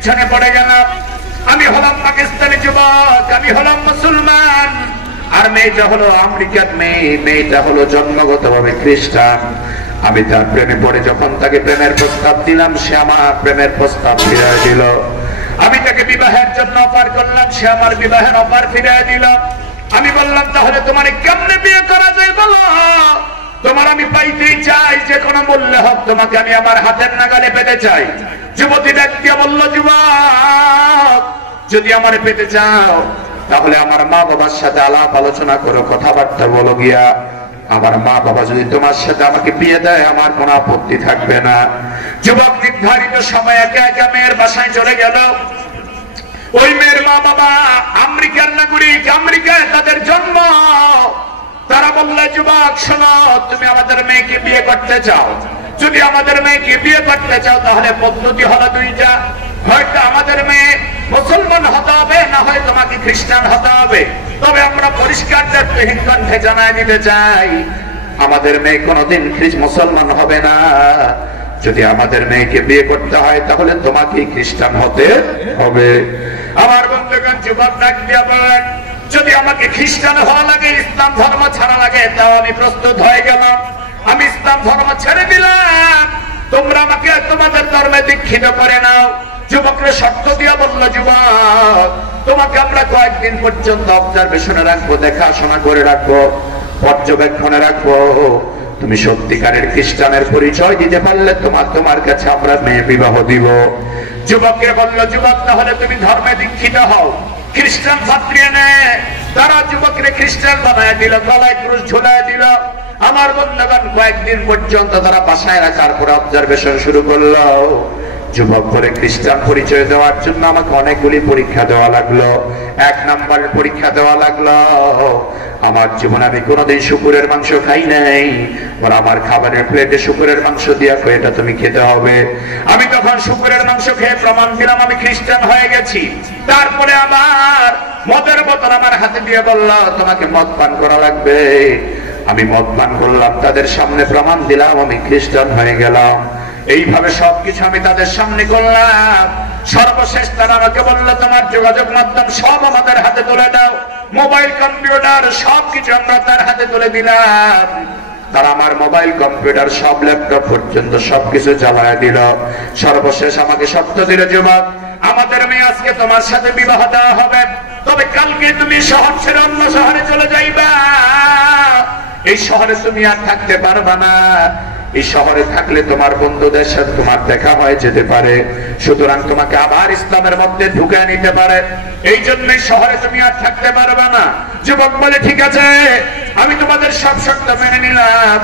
পিছনে পড়ে গেলাম। আমি হলাম পাকিস্তানি যুবক, আমি হলাম মুসলমান, আর মেয়েটা হলো আমেরিকার মেয়ে, মেয়েটা হলো জন্মগতভাবে খ্রিস্টান। আমি তার প্রেমে পড়ে যখন তাকে প্রেমের প্রস্তাব দিলাম, সে আমার প্রেমের প্রস্তাব ফিরিয়ে দিল। আমি তাকে বিবাহের জন্য অফার করলাম, সে আমার বিবাহের অফার ফিরিয়ে দিল। আমি বললাম, তাহলে তোমার কেমনে বিয়ে করা যায় বলো? তোমার আমি পাইতেই চাই, যে কোনো মূল্যে হোক তোমাকে আমি আমার হাতের নাগালে পেতে চাই। যুবতী ব্যক্তি বলল, যুবক যদি আমার পেতে চাও তাহলে আমার মা বাবার সাথে আলাপ আলোচনা করো, কথাবার্তা বলো গিয়া। আমার মা বাবা যদি তোমার সাথে আমাকে বিয়ে দেয় আমার কোনো আপত্তি থাকবে না। যুবক নির্ধারিত সময় একে একে মেয়ের বাসায় চলে গেল। ওই মেয়ের মা বাবা আমেরিকার নাগরিক, আমেরিকায় তাদের জন্ম। তারা বললে, যুবক শোনো, তুমি আমাদের মেয়েকে বিয়ে করতে চাও, যদি আমাদের মেয়েকে বিয়ে করতে চাও তাহলে পদ্ধতি হলো দুইটা। হয়তো আমাদের মেয়ে মুসলমান হতে হবে, না হয় তোমাকে খ্রিস্টান হতে হবে। তবে আমরা পরিষ্কার দায়িত্বহীন কণ্ঠে জানাই দিতে চাই, আমাদের মেয়ে কোনোদিন মুসলমান হবে না। যদি আমাদের মেয়েকে বিয়ে করতে হয় তাহলে তোমাকেই খ্রিস্টান হতে হবে। আমার বন্ধুগণ, যুবক ডাক দিয়া বলেন, যদি আমাকে খ্রিস্টান হওয়া লাগে, ইসলাম ধর্ম ছাড়া লাগে, তাও আমি প্রস্তুত হয়ে গেলাম। আমি ইসলাম ধর্ম ছেড়ে দিলাম, তোমরা আমাকে তোমাদের ধর্মে দীক্ষিত করে নাও। যুবকরা শর্ত দিয়া বলল, যুবক তোমাকে আমরা কয়েকদিন পর্যন্ত অবজারভেশনে রাখবো, দেখাশোনা করে রাখবো, পর্যবেক্ষণে রাখবো। তুমি সত্যিকারের খ্রিস্টানের পরিচয় দিতে পারলে তোমার কাছে আমরা মেয়ে বিবাহ দিব। যুবককে বলল, যুবক তাহলে তুমি ধর্মে দীক্ষিত হও। খ্রিস্টান ছাত্রী এনে তারা যুবকরে খ্রিস্টান বানায় দিল, গলায় ক্রুশ ঝুলায় দিল। আমার বন্ধুগণ, কয়েকদিন পর্যন্ত তারা বাসায় রাখার পরে অবজারভেশন শুরু করলো। যুবক করে খ্রিস্টান পরিচয় দেওয়ার জন্য আমাকে অনেকগুলি পরীক্ষা দেওয়া লাগলো। 1 নম্বরের পরীক্ষা দেওয়া লাগলো। আমার জীবনে আমি কোনোদিন শুকুরের মাংস খাই নাই, আর আমার খাবারের প্লেটে শুকুরের মাংস দিয়া এটা তুমি খেতে হবে। আমি তখন শুকুরের মাংস খেয়ে প্রমাণ দিলাম আমি খ্রিস্টান হয়ে গেছি। তারপরে আমার মদের বোতল আমার হাতে দিয়ে বলল, তোমাকে মদ পান করা লাগবে। আমি মদ পান করলাম, তাদের সামনে প্রমাণ দিলাম আমি খ্রিস্টান হয়ে গেলাম। এইভাবে সবকিছু আমি তাদের সামনে করলাম। সর্বশেষ তারা আমাকে বললো, তোমার যোগাযোগ মাধ্যম সব আমাদের হাতে তুলে দাও, মোবাইল কম্পিউটার সবকিছু আমরা তার হাতে তুলে দিলাম। তারা আমার মোবাইল কম্পিউটার সব ল্যাপটপ পর্যন্ত সবকিছু জ্বালায় দিল। সর্বশেষ আমাকে শর্ত দিল, যুবক আমাদের মেয়ে আজকে তোমার সাথে বিবাহ দেওয়া হবে, তবে কালকে তুমি শহর ছেড়ে অন্য শহরে চলে যাইবা। এই শহরে তুমি আর থাকতে পারবা না। এই শহরে থাকলে তোমার বন্ধুদের সাথে তোমার দেখা হয়ে যেতে পারে, সুতরাং তোমাকে আবার ইসলামের মধ্যে ঢুকে নিতে পারে। এই জন্যই শহরে তুমি আর থাকতে পারবে না। যুবক বলে, ঠিক আছে, আমি তোমাদের সব শর্ত মেনে নিলাম।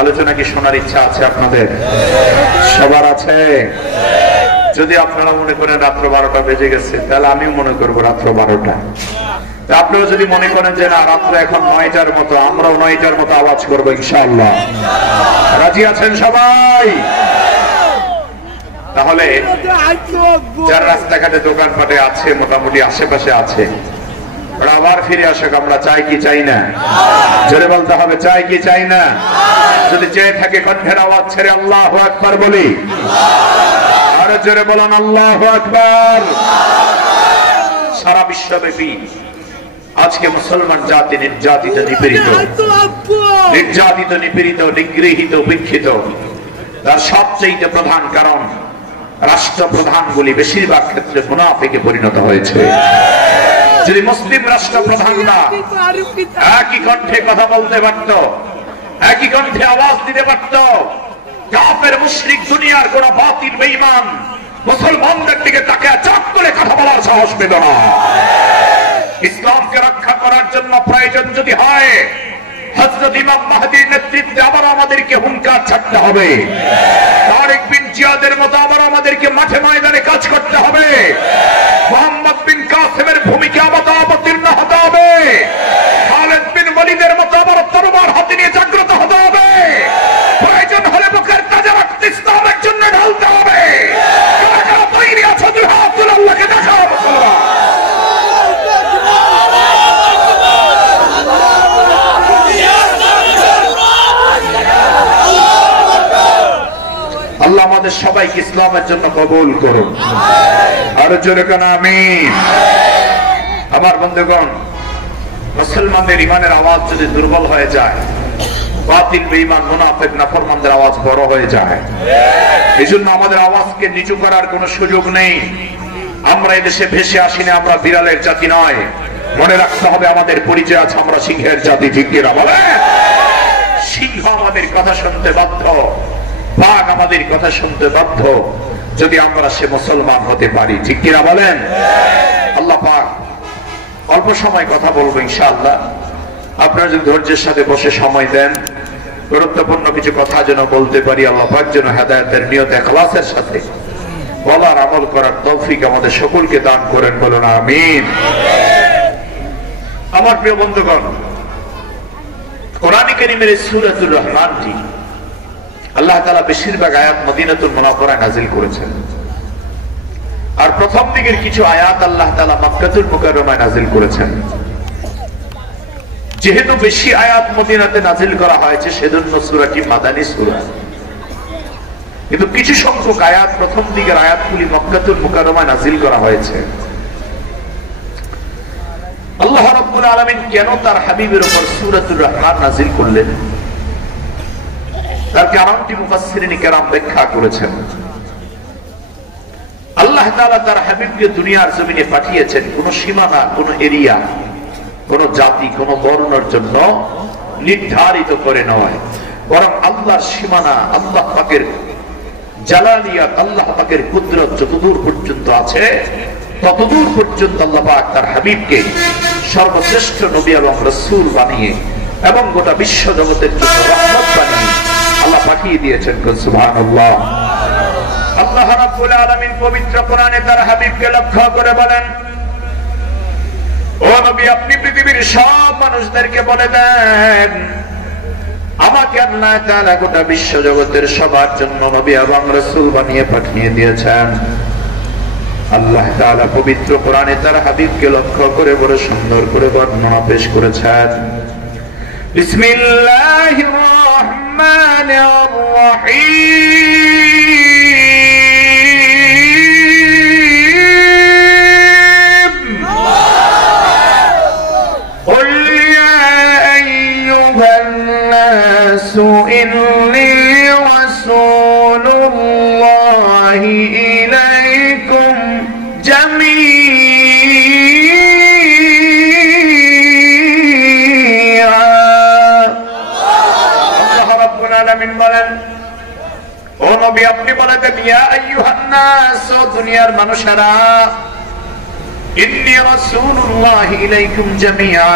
আলোচনা কি শোনার ইচ্ছা আছে আপনাদের? সবার আছে? যদি আপনারা মনে করেন রাত্র 12টা বেজে গেছে, তাহলে আমিও মনে করবো রাত্র 12টা। আপনারা যদি মনে করেন যে না রাত্র এখন 9টার মতো, আমরাও 9টার মতো আওয়াজ করবো ইনশাআল্লাহ। রাজি আছেন সবাই? তাহলে যার রাস্তাঘাটে দোকানপাটে আছে, মোটামুটি আশেপাশে আছে, ওরা আবার ফিরে আসুক। আমরা চাই কি চাই না? জোরে বলতে হবে, চাই কি চাই না? যদি চেয়ে থাকে কণ্ঠের আওয়াজ ছেড়ে আল্লাহু আকবার বলি। আরো জোরে বলেন আল্লাহু আকবার। সারা বিশ্বব্যাপী আজকে মুসলমান জাতি নির্যাতিত, নিপীড়িত, নিগৃহীত, উপেক্ষিত। তার সবচেয়ে প্রধান কারণ রাষ্ট্রপ্রধানগুলি বেশিরভাগ ক্ষেত্রে মুনাফিকে পরিণত হয়েছে। যদি মুসলিম রাষ্ট্রপ্রধানরা একই কণ্ঠে কথা বলতে পারত, একই কণ্ঠে আওয়াজ দিতে পারত, কাফের মুশরিক দুনিয়ার কোন বাতিল বেঈমান মুসলমানদের দিকে তাকে চাপ করে কথা বলার সাহস পেত না। ইসলামকে রক্ষা করার জন্য প্রয়োজন যদি হয়, হযরত ইমাম মাহদীর নেতৃত্বে আবার আমাদেরকে হুঙ্কার ছাড়তে হবে। তারেক বিন জিয়াদের মতো আবার আমাদেরকে মাঠে ময়দানে কাজ করতে হবে। মুহাম্মদ বিন কাসেমের ভূমিকা মতো অবতীর্ণ হতে হবে। খালিদ বিন ওয়ালিদের মতো আবার তরবার হাতে নিয়ে জাগ্রত হতে হবে। প্রয়োজন হলে বুকের তাজা রক্ত ইসলামের জন্য ঢালতে হবে। কারা কারা তৈরি আছে? দুই হাত তুলে আল্লাহকে দেখাও। মুসলমান আমাদের সবাইকে ইসলামের জন্য কবুল করুন। আরো জোরে কেন আমিন। আমার বন্ধুগণ, মুসলমানদের ইমানের আওয়াজ যদি দুর্বল হয়ে যায়, বাতিল বেঈমান মুনাফিক নাফরমানদের আওয়াজ বড় হয়ে যায়। এজন্য আমাদের আওয়াজকে নিচু করার কোনো সুযোগ নেই। আমরা এদেশে ভেসে আসিনি, আমরা বিড়ালের জাতি নয়। মনে রাখতে হবে আমাদের পরিচয় আছে, আমরা সিংহের জাতি। ঠিক কিনা বলেন? সিংহ আমাদের কথা শুনতে বাধ্য, বাঘ আমাদের কথা শুনতে বাধ্য, যদি আমরা সে মুসলমান হতে পারি। ঠিক কিনা বলেন? আল্লাহ পাক, অল্প সময় কথা বলবো ইনশাআল্লাহ। আপনারা যদি ধৈর্যের সাথে বসে সময় দেন, গুরুত্বপূর্ণ কিছু কথা যেন বলতে পারি। আল্লাহ পাক যেন হেদায়েতের নিয়ত ইখলাসের সাথে বলার আমল করার তৌফিক আমাদের সকলকে দান করেন, বলুন আমিন। আমার প্রিয় বন্ধুগণ, কোরআন কারীমের সূরাতুর রহমানটি আল্লাহ তাআলা বেশিরভাগ আয়াত মদিনাতুল মুনাওয়ারায় নাযিল করেছেন, আর প্রথম দিকের কিছু আয়াত আল্লাহ তাআলা মক্কাতুল মুকাররমায় নাযিল করেছেন। যেহেতু বেশি আয়াত মদিনাতে নাযিল করা হয়েছে, সেজন্য সূরাটি মাদানী সূরা। কিন্তু কিছু সংখ্যক আয়াত, প্রথম দিকের আয়াতগুলি মক্কাতুল মুকাররমায় নাযিল করা হয়েছে। আল্লাহ রাব্বুল আলামিন কেন তার হাবিবের উপর সূরাতুর রহমান নাযিল করলেন, তার কারণটি মুফাসসিরিন কেরাম ব্যাখ্যা করেছেন। আল্লাহ তাআলা তার হাবিবকে দুনিয়ার জমিনে পাঠিয়েছেন কোন সীমানা, কোন এরিয়া, কোন জাতি, কোন বর্ণের জন্য নির্ধারিত করে নয়, বরং আল্লাহর সীমানা, আল্লাহ পাকের জালালিয়াত, আল্লাহ পাকের কুদরত যতদূর পর্যন্ত আছে ততদূর পর্যন্ত আল্লাহ পাক তার হাবিবকে সর্বশ্রেষ্ঠ নবী এবং রাসূল বানিয়ে এবং গোটা বিশ্ব জগতের জন্য রহমত বানিয়ে আল্লাহ পাঠিয়ে দিয়েছেন। সুবহানাল্লাহ। আল্লাহ রাব্বুল আলামিন পবিত্র কোরআনে তার হাবিবকে লক্ষ্য করে বলেন, ও নবী, আপনি পৃথিবীর সব মানুষদেরকে বলে দেন, আমাকে আল্লাহ তাআলা গোটা বিশ্ব জগতের সবার জন্য নবী এবং রাসূল বানিয়ে পাঠিয়ে দিয়েছেন। আল্লাহ তাআলা পবিত্র কোরআনে তার হাবিবকে লক্ষ্য করে বড় সুন্দর করে বর্ণনা পেশ করেছেন। বিসমিল্লাহির রহমানির রহিম। قل يا أيها الناس إني رسول الله إليكم جميعا। الله رب العالمين বলেন, ও নবী, আপনি বলে দেন, ইয়া আইয়ুহান নাস, ও দুনিয়ার মানুষেরা, ইন্নী রাসূলুল্লাহ ইলাইকুম জামিআ,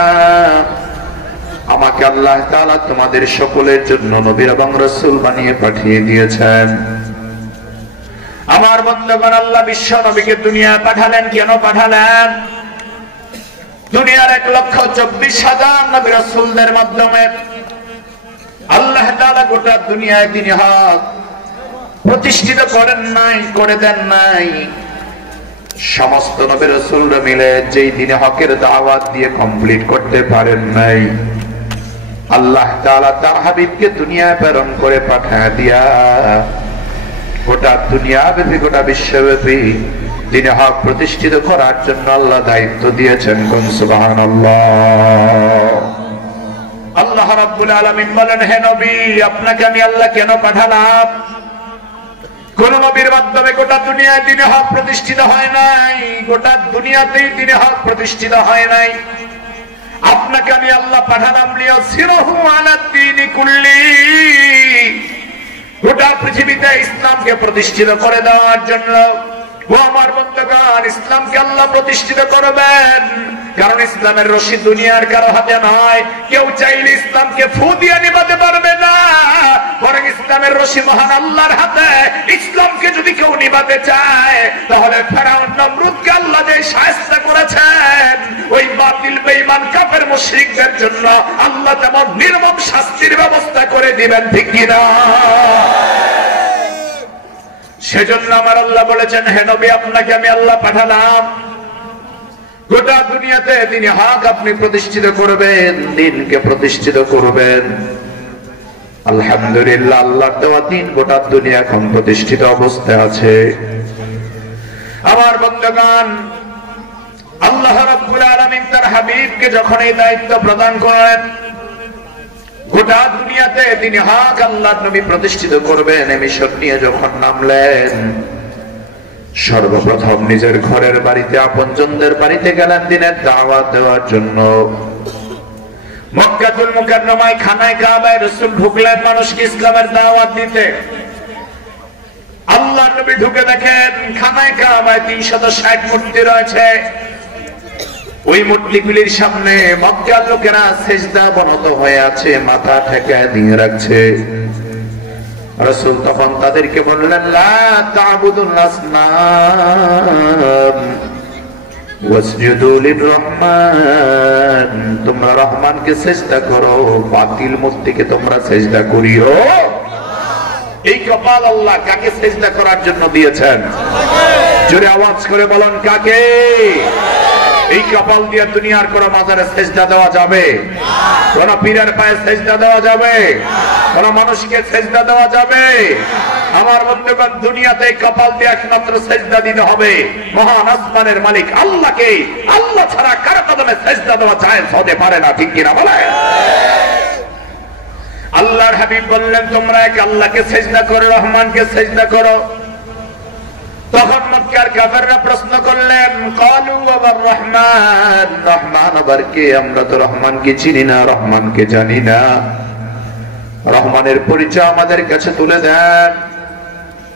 আমাকে আল্লাহ তাআলা তোমাদের সকলের জন্য নবী এবং রাসূল বানিয়ে পাঠিয়ে দিয়েছেন। আমার বন্ধুগণ, আল্লাহ বিশ্ব নবীকে দুনিয়ায় পাঠালেন। কেন পাঠালেন? দুনিয়ার 1,24,000 নবী রাসূলদের মাধ্যমে আল্লাহ তাআলা গোটা দুনিয়ায় দ্বীন হক প্রতিষ্ঠিত করেন নাই, করে দেন নাই। সমস্ত নবী রাসূলরা মিলে যেই দ্বীন হকের দাওয়াত দিয়ে কমপ্লিট করতে পারেন নাই, আল্লাহ তাআলা তার হাবিবকে দুনিয়ায় প্রেরণ করে পাঠায় দিয়া গোটা দুনিয়াব্যাপী, গোটা বিশ্বব্যাপী দ্বীন হক প্রতিষ্ঠিত করার জন্য আল্লাহ দায়িত্ব দিয়েছেন। সুবহানাল্লাহ। আল্লাহ রাব্বুল আলামিন বলেন, হে নবী, আপনাকে আমি আল্লাহ কেন পাঠালাম? কোন নবীর মাধ্যমে গোটা দুনিয়ায় দ্বীন হক প্রতিষ্ঠিত হয় নাই, গোটা দুনিয়াতেই দ্বীন হক প্রতিষ্ঠিত হয় নাই। আপনাকে আমি আল্লাহ পাঠালাম লিয়াসিরাহু আলাদ দীনি কুল্লি, গোটা পৃথিবীতে ইসলামকে প্রতিষ্ঠিত করে দেওয়ার জন্য। ও আমার বন্ধুগণ, ইসলামকে আল্লাহ প্রতিষ্ঠিত করবেন, কারণ ইসলামের রশি দুনিয়ার কারো হাতে নয়। কেউ চাইলে ইসলামকে ফু দিয়ে নিভাতে পারবে না, বরং ইসলামের রশি মহান আল্লাহর হাতে। ইসলামকে যদি কেউ নিভাতে চায়, তাহলে ফেরাউন নমরুদকে আল্লাহ যে শায়েস্তা করেছেন, ওই বাতিল বেঈমান কাফের মুশরিকদের জন্য আল্লাহ তেমন নির্মম শাস্তির ব্যবস্থা করে দিবেন। ঠিক কিনা? সেজন্য আমার আল্লাহ বলেছেন, হে নবী, আপনাকে আমি আল্লাহ পাঠালাম গোটা দুনিয়াতে দ্বীন হক আপনি প্রতিষ্ঠিত করবেন, দ্বীনকে প্রতিষ্ঠিত করবেন। আলহামদুলিল্লাহ, আল্লাহর দেওয়া দিন গোটা দুনিয়া এখন প্রতিষ্ঠিত অবস্থায় আছে। আমার বন্ধুগণ, আল্লাহ রাব্বুল আলামিন তার হাবিবকে যখন এই দায়িত্ব প্রদান করেন, গোটা দুনিয়াতে তিনি হক আল্লাহর নবী প্রতিষ্ঠিত করবেন, মিশন নিয়ে যখন নামলেন, সর্বপ্রথম নিজের ঘরের বাড়িতে, আপনজনদের বাড়িতে গেলেন দিনের দাওয়াত দেওয়ার জন্য। মক্কাতুল মুকাররমায় খানায় কাবায় রাসূল ঢুকলেন মানুষকে ইসলামের দাওয়াত দিতে। আল্লাহর নবী ঢুকে দেখেন খানায় কাবায় 360 মূর্তি রয়েছে। ওই মূর্তিগুলির সামনে মক্কার লোকেরা সিজদা বনত হয়ে আছে, মাথা ঠেকায় দিয়ে রাখছে। রাসূল তখন তাদেরকে বললেন, লা তা'বুদুল আসনাম ওয়াসজুদু লির-রহমান, তোমরা রহমানকে সিজদা করো, বাতিল মূর্তিকে তোমরা সিজদা করিও। এই কপাল আল্লাহ কাকে সিজদা করার জন্য দিয়েছেন? জোরে আওয়াজ করে বলুন, কাকে? এই কপাল দিয়ে দুনিয়ার কোন মাজারে সিজদা দেওয়া যাবে? কোন পীরের পায়ে সিজদা দেওয়া যাবে? কোন মানুষকে সিজদা দেওয়া যাবে? আমার বন্ধুগণ, দুনিয়াতে কপাল দিয়ে একমাত্র সিজদা দিতে হবে মহান আসমানের মালিক আল্লাহকে। আল্লাহ ছাড়া কারো কদমে সিজদা দেওয়া জায়েজ হতে পারে না, ঠিক কিনা বলেন? আল্লাহর হাবিব বললেন, তোমরা এক আল্লাহকে সিজদা করো, রহমানকে সিজদা করো। তখন মক্কার কাফেররা প্রশ্ন করলেন, ক্বালু ওয়া রহমান, রহমান আবার কে? আমরা তো রহমানকে চিনি না, রহমানকে জানি না। রহমানের পরিচয় আমাদের কাছে তুলে দেন।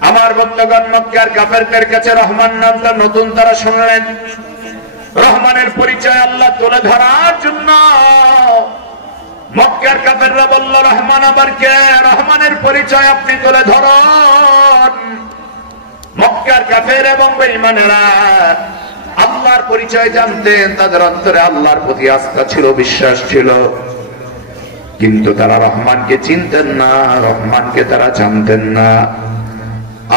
আমার বন্ধুগণ, মক্কার কাফেরদের কাছে রহমান নামটা নতুন, তারা শুনলেন। রহমানের পরিচয় আল্লাহ তুলে ধরার জন্য মক্কার কাফেররা বলল, রহমান আবার কে? রহমানের পরিচয় আপনি তুলে ধরুন। মক্কার কাফের এবং বেঈমানেরা আল্লাহর পরিচয় জানতেন, তাদের অন্তরে আল্লাহর প্রতি আস্থা ছিল, বিশ্বাস ছিল, কিন্তু তারা রহমানকে চিনতেন না, রহমানকে তারা জানতেন না।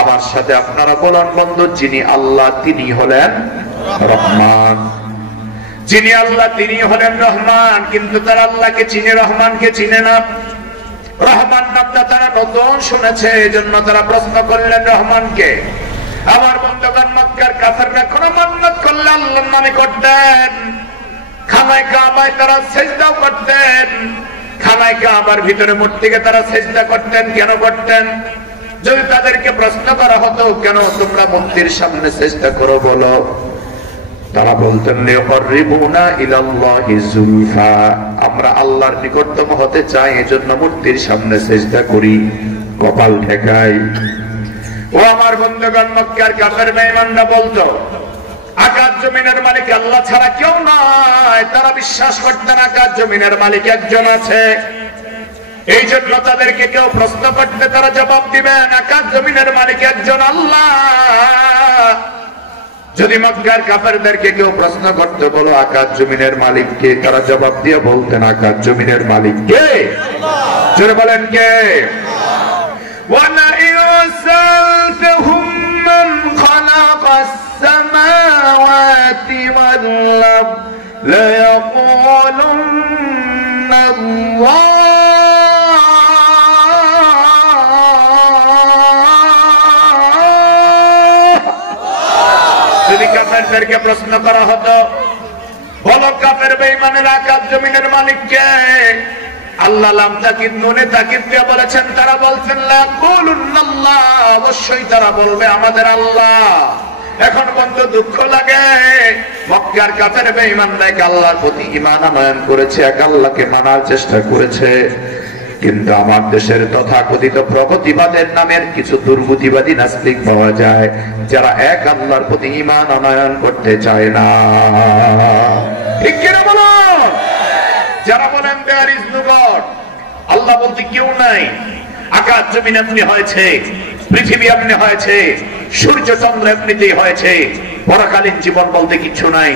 আমার সাথে আপনারা বলুন বন্ধু, যিনি আল্লাহ তিনি হলেন রহমান, যিনি আল্লাহ তিনি হলেন রহমান, কিন্তু তারা আল্লাহকে চিনে, রহমানকে চিনে না। রহমান নামটা তারা নতুন শুনেছে, এজন্য তারা প্রশ্ন করলেন রহমানকে। আমার বন্ধুগণ, মক্কার কাফেররা কোন মান্নাত করলে আল্লাহর নামে করতেন। খানায় কাবায় তারা সিজদাও করতেন, খানায় কাবার ভিতরে মূর্তিকে তারা সিজদা করতেন। কেন করতেন? যদি তাদেরকে প্রশ্ন করা হতো, কেন তোমরা মূর্তির সামনে সিজদা করো বলো, তারা বলতেন, লিয়ুকাররিবুনা ইলাল্লাহি যুলফা, আমরা আল্লাহর নিকটতম হতে চাই, এজন্য মূর্তির সামনে সিজদা করি, কপাল ঠেকাই। ও আমার বন্ধুগণ, মক্কার কাফের বেঈমানরা বলতো, আকাশ জমিনের মালিক আল্লাহ ছাড়া কেউ নয়। তারা বিশ্বাস করতেন আকাশ জমিনের মালিক একজন আছে। এই জন্য তাদেরকে কেউ প্রশ্ন করতে তারা জবাব দিবেন, আকাশ জমিনের মালিক একজন আল্লাহ। যদি মক্কার কাফেরদেরকে কেউ প্রশ্ন করতে বলো আকাশ জমিনের মালিক কে, তারা জবাব দিয়ে বলতেন, আকাশ জমিনের মালিক কে? জোরে বলেন, কে? وَلَئِنْ سَأَلْتَهُمْ مَنْ خَلَقَ السَّمَاوَاتِ وَالْأَرْضَ لَيَقُولُنَّ اللَّهُ যদি কাফেরদেরকে প্রশ্ন করা হতো, বলো কাফের বেঈমানের আকাশ জমিনের মালিক কে? আল্লাহ লাম তাকিদ নুনে তাকিদ দিয়ে বলেছেন, তারা বলছেন লা ইয়াকুলুন্নাল্লাহ, অবশ্যই তারা বলবে আমাদের আল্লাহ। এখন বন্ধু দুঃখ লাগে, মক্কার কাফের বেঈমানরা এক আল্লাহর প্রতি ঈমান আনয়ন করেছে, এক আল্লাহকে মানার চেষ্টা করেছে, কিন্তু আমার দেশের তথাকথিত প্রগতিবাদের নামের কিছু দুর্গতিবাদী নাস্তিক পাওয়া যায়, যারা এক আল্লাহর প্রতি ঈমান আনয়ন করতে চায় না। ঠিক কিনা বলো? যারা বলেন দেয়ার ইজ নো গড, আল্লাহ বলতে কেউ নাই, আকাশ জমিন এমনি হয়েছে, পৃথিবী এমনি হয়েছে, সূর্য চন্দ্র এমনিতেই হয়েছে, পরকালীন জীবন বলতে কিছু নাই।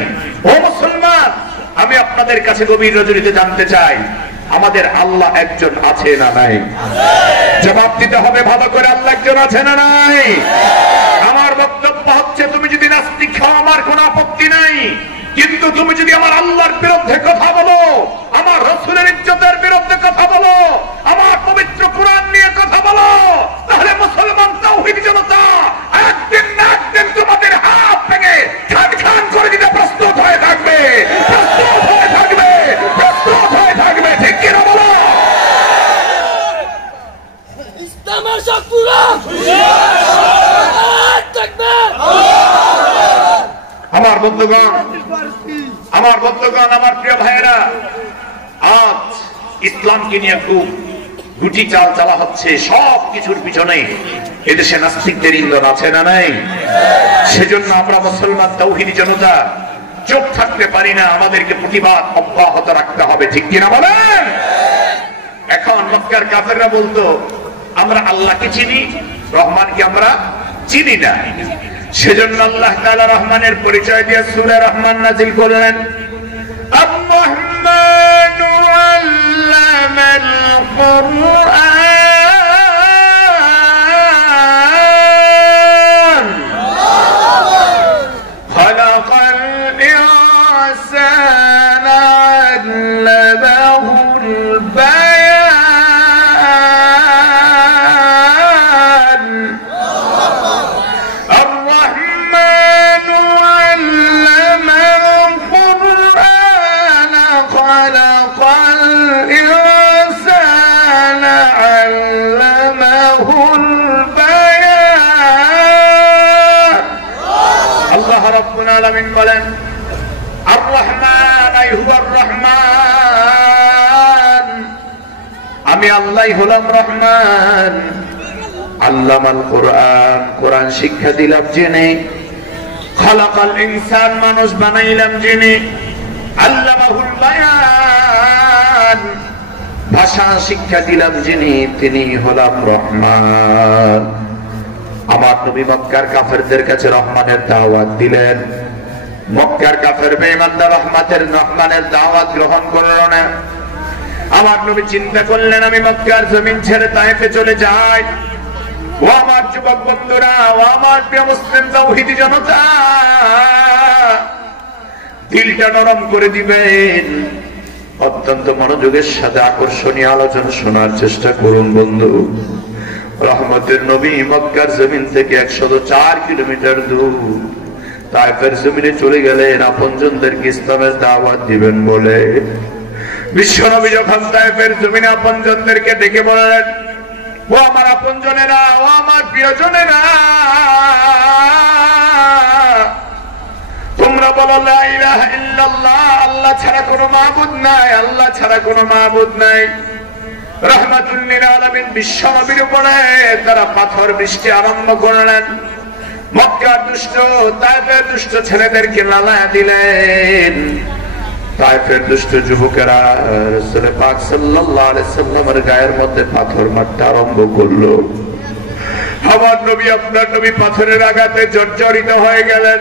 ও মুসলমান, আমি আপনাদের কাছে গভীর রজনীতে জানতে চাই, আমাদের আল্লাহ একজন আছে না নাই? জবাব দিতে হবে ভালো করে, আল্লাহ একজন আছে না নাই? আমার বক্তব্য হচ্ছে, তুমি যদি নাস্তিক হও আমার কোনো আপত্তি নাই, কিন্তু তুমি যদি আমার আল্লাহর বিরুদ্ধে কথা বলো, আমার রাসূলের ইজ্জতের বিরুদ্ধে কথা বলো, আমার পবিত্র কোরআন আমার শত্রুরা আমার বন্ধুগণ, আমার প্রিয় ভাইয়েরা, আজ ইসলামকে নিয়ে খুব গুটি চাল চালা হচ্ছে। সব কিছুর পিছনে এদেশে নাস্তিকদের ইন্ধন আছে না নাই? সেজন্য আমরা মুসলমান তাওহীদি জনতা চুপ থাকতে পারি না, আমাদেরকে প্রতিবাদ অব্যাহত রাখতে হবে, ঠিক কিনা বলেন? এখন মক্কার কাফেররা বলতো আমরা আল্লাহকে চিনি, রহমানকে আমরা চিনি না। সেজন্য আল্লাহ তাআলা রহমানের পরিচয় দিয়ে সূরা রহমান নাযিল করলেন। আর-রহমানু আল্লামাল কুরআন খালাকাল ইনসানা আল্লামাহুল বায়ান। আর-রহমানু আল্লামাল কুরআন খালাকাল ইনসানা আল্লামাহুল বায়ান। আল্লাহ রাব্বুল আলামিন বলেন, আর-রহমান হুয়ার রহমান, আমি আল্লাহই হলাম রহমান। আল্লামাল কুরআন, কোরআন শিক্ষা দিলাম যিনি। খালাকাল ইনসান, মানুষ বানাইলাম যিনি। আল্লামাহুল বায়ান, ভাষা শিক্ষা দিলাম যিনি, তিনি হলাম রহমান। আমার নবী মক্কার কাফেরদের কাছে রহমানের দাওয়াত দিলেন। মক্কার কাফের বেঈমানরা রহমানের দাওয়াত গ্রহণ করল না। আমার নবী চিন্তা করলেন আমি মক্কার জমিন ছেড়ে তায়েফে চলে যাই। ও আমার যুবক বন্ধুরা, ও আমার প্রিয় মুসলিম তাওহীদি জনতা, দিলটা নরম করে দিবেন, অত্যন্ত মনোযোগের সাথে আকর্ষণীয় আলোচনা শোনার চেষ্টা করুন বন্ধু। রহমতের নবী মক্কার জমিন থেকে 104 কিলোমিটার দূর তায়েফের জমিনে চলে গেলেন আপনজনদেরকে ইসলামের দাওয়াত দিবেন বলে। বিশ্বনবী যখন তায়েফের জমিনে আপনজনদেরকে ডেকে বললেন, ও আমার আপনজনেরা, ও আমার প্রিয়জনেরা, তোমরা বলো লা ইলাহা ইল্লাল্লাহ, আল্লাহ ছাড়া কোনো মাবুদ নাই, আল্লাহ ছাড়া কোনো মাবুদ নাই। রাহমাতুল লিল আলামিন বিশ্বনবীর উপরে তারা পাথর বৃষ্টি আরম্ভ করলেন। মক্কার দুষ্ট তায়েফের দুষ্ট ছেলেদেরকে লালায়া দিলেন। তায়েফের দুষ্ট যুবকেরা রাসূল পাক সাল্লাল্লাহু আলাইহি সাল্লামের গায়ের মধ্যে পাথর মারতে আরম্ভ করলো। আমার নবী, আপনার নবী পাথরের আঘাতে জর্জরিত হয়ে গেলেন।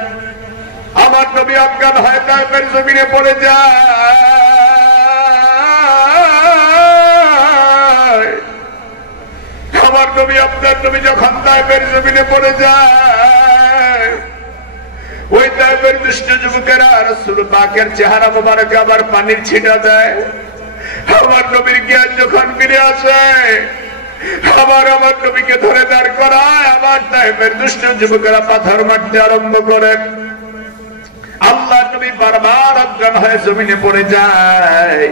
আমার নবী অজ্ঞান হয়ে তায়েফের জমিনে পড়ে যায়। আমার নবী, আপনার নবী যখন তায়েফের জমিনে পড়ে যায়, ওই তায়েফের দুষ্ট যুবকেরা রাসূল পাকের চেহারা মোবারকে আবার পানির ছিটা দেয়। আমার নবীর জ্ঞান যখন ফিরে আসে, আমার নবীকে ধরে দাঁড় করায়, আবার তায়েফের দুষ্ট যুবকেরা পাথর মারতে আরম্ভ করেন। আল্লাহ নবী বারবার অজ্ঞান হয়ে জমিনে পড়ে যায়।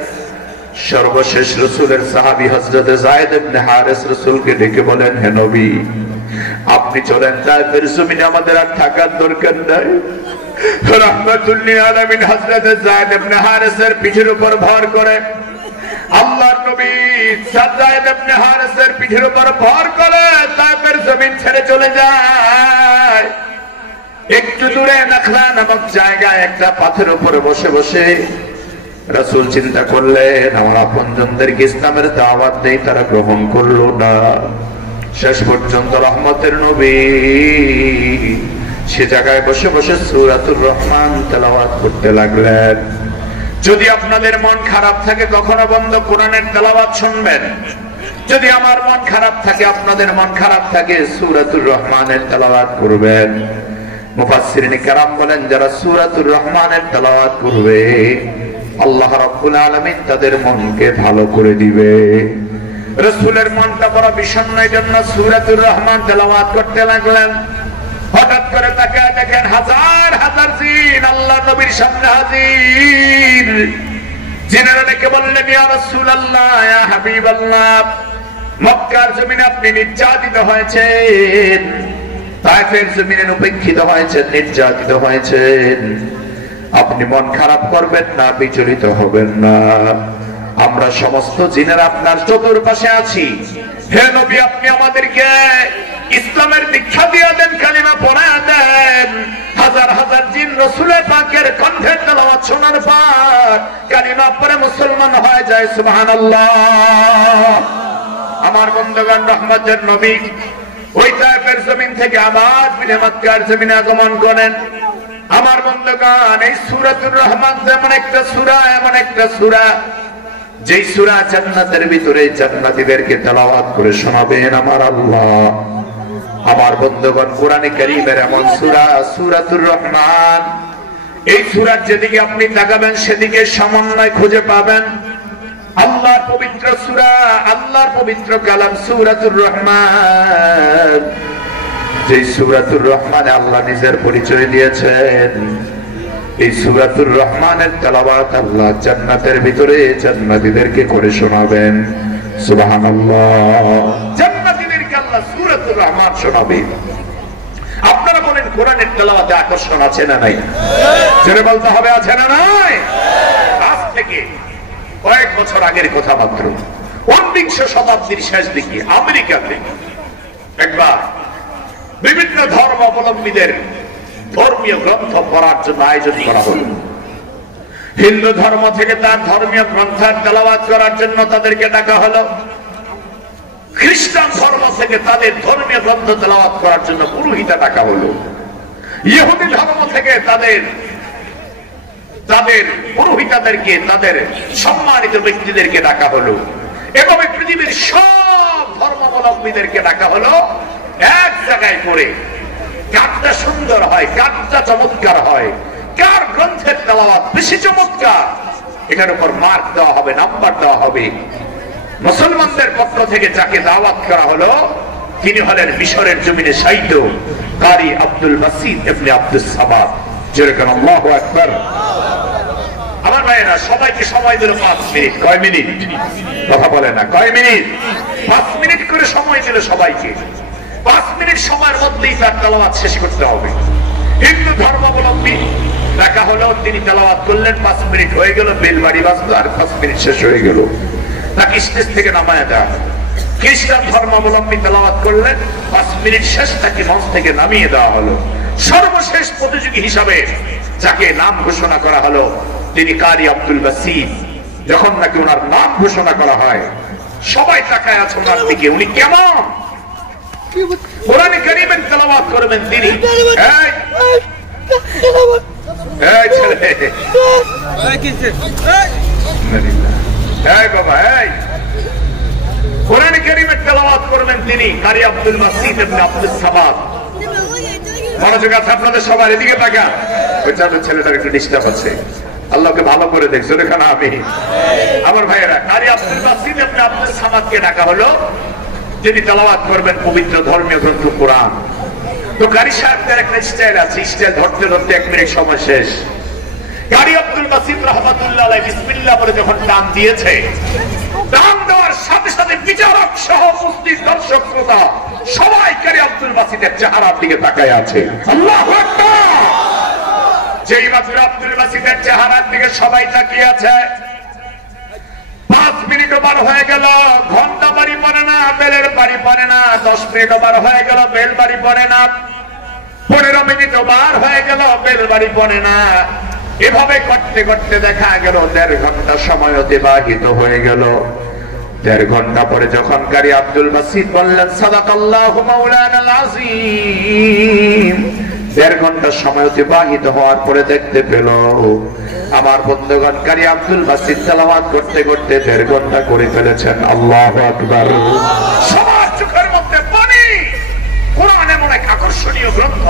সর্বশেষ রাসূলের সাহাবী হযরত যায়েদ ইবনে হারেস রাসূলকে ডেকে বলেন, হে নবী, আপনি চলেন তায়েফের জমিনে, আমাদের আর থাকার দরকার নাই। রাহমাতুল লিল আলামিন হযরত যায়েদ ইবনে হারেসের পিঠের উপর ভর করে আল্লাহর নবী যায়েদ ইবনে হারেসের পিঠের উপর ভর করে তায়েফের জমিন ছেড়ে চলে যায়। একটু দূরে নাখলা নামক জায়গায় একটা পাথরের উপরে বসে বসে রাসূল চিন্তা করলেন, আমার আপনজনদেরকে ইসলামের দাওয়াত দেই, তারা গ্রহণ করলো না। শেষ পর্যন্ত রহমতের নবী সে জায়গায় বসে বসে সূরাতুর রহমান তেলাওয়াত করতে লাগলেন। যদি আপনাদের মন খারাপ থাকে, কখনো বন্ধ কোরআনের তেলাওয়াত শুনবেন। যদি আমার মন খারাপ থাকে, আপনাদের মন খারাপ থাকে, সূরাতুর রহমানের তেলাওয়াত করবেন। মুফাসসিরিন কেরাম বলেন, যারা সূরাতুর রহমানের তেলাওয়াত করবে, আল্লাহ রাব্বুল আলামিন তাদের মনকে ভালো করে দিবে। রাসূলের মনটা বড় বিষণ্ণ, এজন্য সূরাতুর রহমান তেলাওয়াত করতে লাগলেন। হঠাৎ করে তাকায় দেখেন হাজার হাজার জিন আল্লাহ নবীর সামনে হাজির। জিনেরা ডেকে বললেন, ইয়া রাসূলুল্লাহ, ইয়া হাবিবাল্লাহ, মক্কার জমিনে আপনি নির্যাতিত হয়েছেন, তায়েফের জমিনে উপেক্ষিত হয়েছেন, নির্যাতিত হয়েছেন। আপনি মন খারাপ করবেন না, বিচলিত হবেন না। আমরা সমস্ত জিনেরা আপনার চতুর্পাশে আছি। হে নবী, আপনি আমাদেরকে ইসলামের দীক্ষা দিয়ে দেন, কালিমা পড়ায় দেন। হাজার হাজার জিন রাসূলের পাকের কণ্ঠের তেলাওয়াত শোনার পর কালিমা পড়ে মুসলমান হয়ে যায়। সুবহানাল্লাহ। আমার বন্ধুগণ, রহমতের নবী ওই তায়েফের জমিন থেকে আবার ফিরে মক্কার জমিনে আগমন করেন। আমার বন্ধুগণ, এই সূরাতুর রহমান যেমন একটা সূরা, এমন একটা সূরা যেই সূরা জান্নাতের ভিতরে জান্নাতীদেরকে তেলাওয়াত করে শোনাবেন আমার আল্লাহ। আমার বন্ধুগণ, কোরআনে কারীমের এমন সূরা সূরাতুর রহমান, এই সূরার যেদিকে আপনি তাকাবেন সেদিকে সমন্বয় খুঁজে পাবেন। আল্লাহর পবিত্র সূরা, আল্লাহর পবিত্র কালাম সূরাতুর রহমান, যে সূরাতুর রহমানে আল্লাহ নিজের পরিচয় দিয়েছেন। এই সূরাতুর রহমানের তেলাওয়াত আল্লাহ জান্নাতের ভিতরে জান্নাতীদেরকে করে শোনাবেন। সুবহানাল্লাহ। জান্নাতীদেরকে আল্লাহ সূরাতুর রহমান শোনাবেন। আপনারা বলেন, কোরআনের তেলাওয়াতে আকর্ষণ আছে না নাই? জোরে বলতে হবে, আছে না নাই? আজ থেকে কয়েক বছর আগের কথা মাত্র, 19 শতাব্দীর শেষ দিকে আমেরিকাতে একবার বিভিন্ন ধর্মাবলম্বীদের ধর্মীয় গ্রন্থ পড়ার জন্য আয়োজন করা হল। হিন্দু ধর্ম থেকে তার ধর্মীয় গ্রন্থের তেলাওয়াত করার জন্য তাদেরকে ডাকা হলো। খ্রিস্টান ধর্ম থেকে তাদের ধর্মীয় গ্রন্থ তেলাওয়াত করার জন্য পুরোহিতা ডাকা হলো। ইহুদি ধর্ম থেকে তাদের পুরোহিতাদেরকে, তাদের সম্মানিত ব্যক্তিদেরকে ডাকা হলো। এভাবে পৃথিবীর সব ধর্মাবলম্বীদেরকে ডাকা হলো এক জায়গায় করে। কারটা সুন্দর হয়, কারটা চমৎকার হয়, কার গ্রন্থের তেলাওয়াত বেশি চমৎকার, এটার উপর মার্ক দেওয়া হবে, নাম্বার দেওয়া হবে। মুসলমানদের পক্ষ থেকে যাকে দাওয়াত করা হলো তিনি হলেন মিশরের জমিনে শাহিদ কারি আব্দুল বাসিত ইবনে আব্দুস সামাদ। যেরকম আল্লাহু আকবার। আমার ভাইয়েরা, সবাইকে সময় দিল 5 মিনিট। কয় মিনিট? কথা বলে না। কয় মিনিট? 5 মিনিট করে সময় দিল সবাইকে। 5 মিনিট সময়ের মধ্যেই তার তেলাওয়াত শেষ করতে হবে। হিন্দু ধর্মাবলম্বী দেখা হলো, তিনি তেলাওয়াত করলেন, 5 মিনিট হয়ে গেল, বেল বাড়ি বাজলো, আর 5 মিনিট শেষ হয়ে গেল, তাকে স্টেজ থেকে নামায় দেওয়া। খ্রিস্টান ধর্মাবলম্বী তেলাওয়াত করলেন, 5 মিনিট শেষ, তাকে মঞ্চ থেকে নামিয়ে দেওয়া হলো। সর্বশেষ প্রতিযোগী হিসাবে যাকে নাম ঘোষণা করা হলো তিনি কারি আব্দুল বাসিত। যখন নাকি ওনার নাম ঘোষণা করা হয় সবাই তাকায় আছে ওনার দিকে। উনি কেমন কোরআনে কারীমের তেলাওয়াত করবেন তিনি। কোরআনে কারীমের তেলাওয়াত করবেন তিনি কারি আব্দুল বাসিত ইবনে আব্দুস সামাদ। মনোযোগ আছে আপনাদের সবার? এদিকে তাকা। ওই ছেলেটার একটু ডিস্টার্ব আছে, আল্লাহকে ভালো করে দেখছো এখানে আমি। আমার ভাইয়েরা, কারি আব্দুল বাসিত ইবনে আব্দুস সামাদকে ডাকা হলো, যিনি তেলাওয়াত করবেন পবিত্র ধর্মীয় গ্রন্থ কোরআন। তো কারি সাহেবদের একটা স্টাইল আছে, স্টাইল ধরতে ধরতে 1 মিনিট সময় শেষ। কারি আব্দুল বাসিত রাহমাতুল্লাহ আলাইহি বিসমিল্লাহ বলে যখন টান দিয়েছে, টান দেওয়ার সাথে সাথে বিচারক সহ উপস্থিত দর্শক শ্রোতা সবাই কারি আব্দুল বাসিতের চেহারার দিকে তাকায় আছে। আল্লাহু আকবার। যেই মাত্র আব্দুল বাসিতের চেহারার দিকে সবাই তাকিয়ে আছে, 5 মিনিট বার হয়ে গেল, ঘন্টা বাড়ি পড়ে না, বেলের বাড়ি পড়ে না। 10 মিনিট বার হয়ে গেল, বেল বাড়ি পড়ে না। 15 মিনিট বার হয়ে গেল, বেল বাড়ি পড়ে না। এভাবে করতে করতে দেখা গেল 1.5 ঘন্টা সময় অতিবাহিত হয়ে গেল। 1.5 ঘন্টা পরে যখন কারি আব্দুল বাসিত বললেন সাদাকাল্লাহু মাওলানাল আযীম, 1.5 ঘন্টা সময় অতিবাহিত হওয়ার পরে দেখতে পেল আমার বন্ধুগণ কারি আব্দুল বাসিত তেলাওয়াত করতে করতে 1.5 ঘন্টা করে ফেলেছেন। আল্লাহু আকবার। সবার চোখের মধ্যে পানি। কোরআন এমন এক আকর্ষণীয় গ্রন্থ,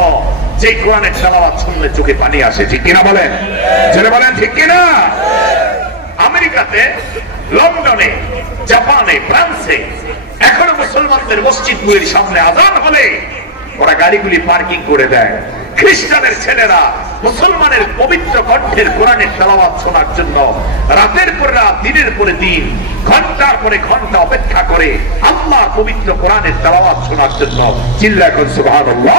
যে কোরআনের তেলাওয়াত শুনলে চোখে পানি আসে। ঠিক কিনা বলেন? জোরে বলেন, ঠিক কিনা? আমেরিকাতে, লন্ডনে, জাপানে, ফ্রান্সে এখনো মুসলমানদের মসজিদগুলির সামনে আযান হলে ওরা গাড়িগুলি পার্কিং করে দেয়। খ্রিস্টানের ছেলেরা মুসলমানের পবিত্র কণ্ঠের কোরআনের তেলাওয়াত শোনার জন্য রাতের পর রাত, দিনের পরে দিন, ঘন্টার পরে ঘন্টা অপেক্ষা করে আল্লাহ পবিত্র কোরআনের তেলাওয়াত শোনার জন্য। চিল্লায় এখন সুবহানাল্লাহ।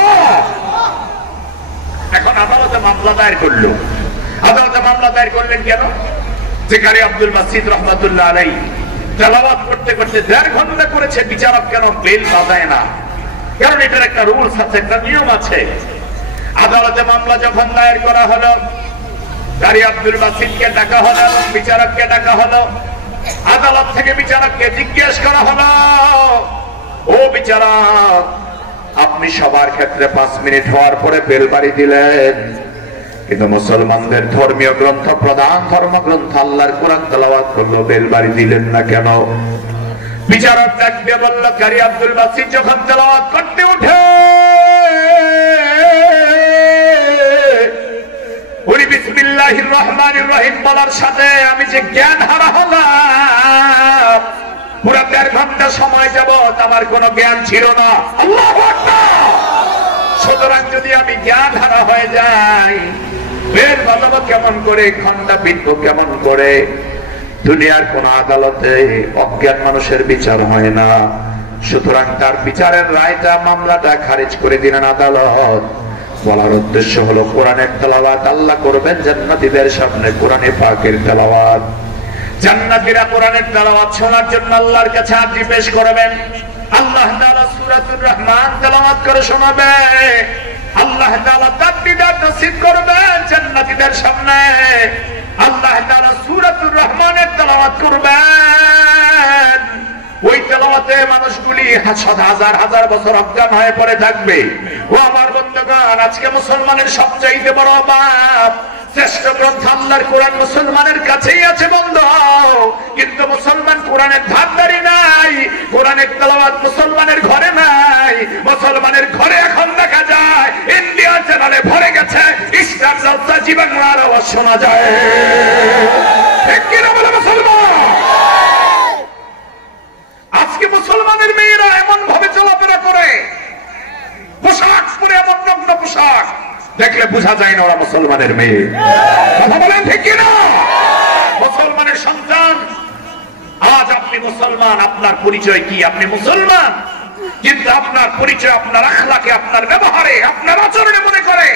এখন আদালতে মামলা দায়ের করলো। আদালতে মামলা দায়ের করলেন কেন? যে কারি আব্দুল বাসিত রহমাতুল্লাহ আলাইহি তেলাওয়াত করতে করতে 1.5 ঘন্টা করেছে, বিচারক কেন বেল বাজায় না? কারণ এটার একটা রুলস আছে, একটা নিয়ম আছে। আদালতে মামলা যখন দায়ের করা হলো, কারি আব্দুল বাসিতকে ডাকা হলো, বিচারককে ডাকা হলো। আদালত থেকে বিচারককে জিজ্ঞেস করা হলো, ও বিচারক, আপনি সবার ক্ষেত্রে 5 মিনিট হওয়ার পরে বেল বাড়ি দিলেন, কিন্তু মুসলমানদের ধর্মীয় গ্রন্থ, প্রধান ধর্মগ্রন্থ আল্লাহর কোরআন তেলাওয়াত করলো, বেল বাড়ি দিলেন না কেন? বিচারক ডাকতে বলল, কারি আব্দুল বাসিত যখন তেলাওয়াত করতে উঠে উনি বিসমিল্লাহির রহমানির রহিম বলার সাথে আমি যে জ্ঞান হারা হলাম, পুরো 1.5 ঘন্টা সময় যাবত আমার কোনো জ্ঞান ছিল না। আল্লাহু আকবার। সুতরাং যদি আমি জ্ঞান হারা হয়ে যাই, বের বাজাবো কেমন করে, ঘন্টা পিটবো কেমন করে? দুনিয়ার কোন আদালতে অজ্ঞান মানুষের বিচার হয় না। সুতরাং তার বিচারের রায়টা, মামলাটা খারিজ করে দিলেন আদালত। বলার উদ্দেশ্য হলো কোরআনের তেলাওয়াত আল্লাহ করবেন জান্নাতীদের সামনে, কোরআনে পাকের তেলাওয়াত। জান্নাতীরা কোরআনের তেলাওয়াত শোনার জন্য আল্লাহর কাছে আরজি পেশ করবেন। আল্লাহ তাআলা সূরাতুর রহমান তেলাওয়াত করে শোনাবে। আল্লাহ তাআলা তাকবীর নসিব করবেন জান্নাতীদের সামনে। আল্লাহ তাআলা সূরাতুর রহমানের তেলাওয়াত করবেন। ওই তেলাওয়াতে মানুষগুলি হাজার হাজার বছর অজ্ঞান হয়ে পড়ে থাকবে। ও আমার বন্ধুগণ, আজকে মুসলমানের সবচাইতে বড় অভাব, শ্রেষ্ঠ গ্রন্থ আল্লাহর কোরআন মুসলমানের কাছেই আছে বন্ধু, কিন্তু মুসলমান কোরআনের ধারদারি নাই, কোরআনের তেলাওয়াত মুসলমানের ঘরে নাই। মুসলমানের ঘরে এখন দেখা যায় ইন্ডিয়া চ্যানেলে ভরে গেছে, ইসলাম জলসা জি বাংলার আওয়াজ শোনা যায়। ঠিক কিনা বলে মুসলমান? আজকে মুসলমানের মেয়েরা এমন ভাবে চলাফেরা করে, পোশাক পরে এমন নগ্ন পোশাক, দেখলে বোঝা যায় না ওরা মুসলমানের মেয়ে। কথা বলেন ঠিক কিনা? মুসলমানের সন্তান। আজ আপনি মুসলমান, আপনার পরিচয় কি? আপনি মুসলমান, কিন্তু আপনার পরিচয় আপনার আখলাকে, আপনার ব্যবহারে, আপনার আচরণে মনে করে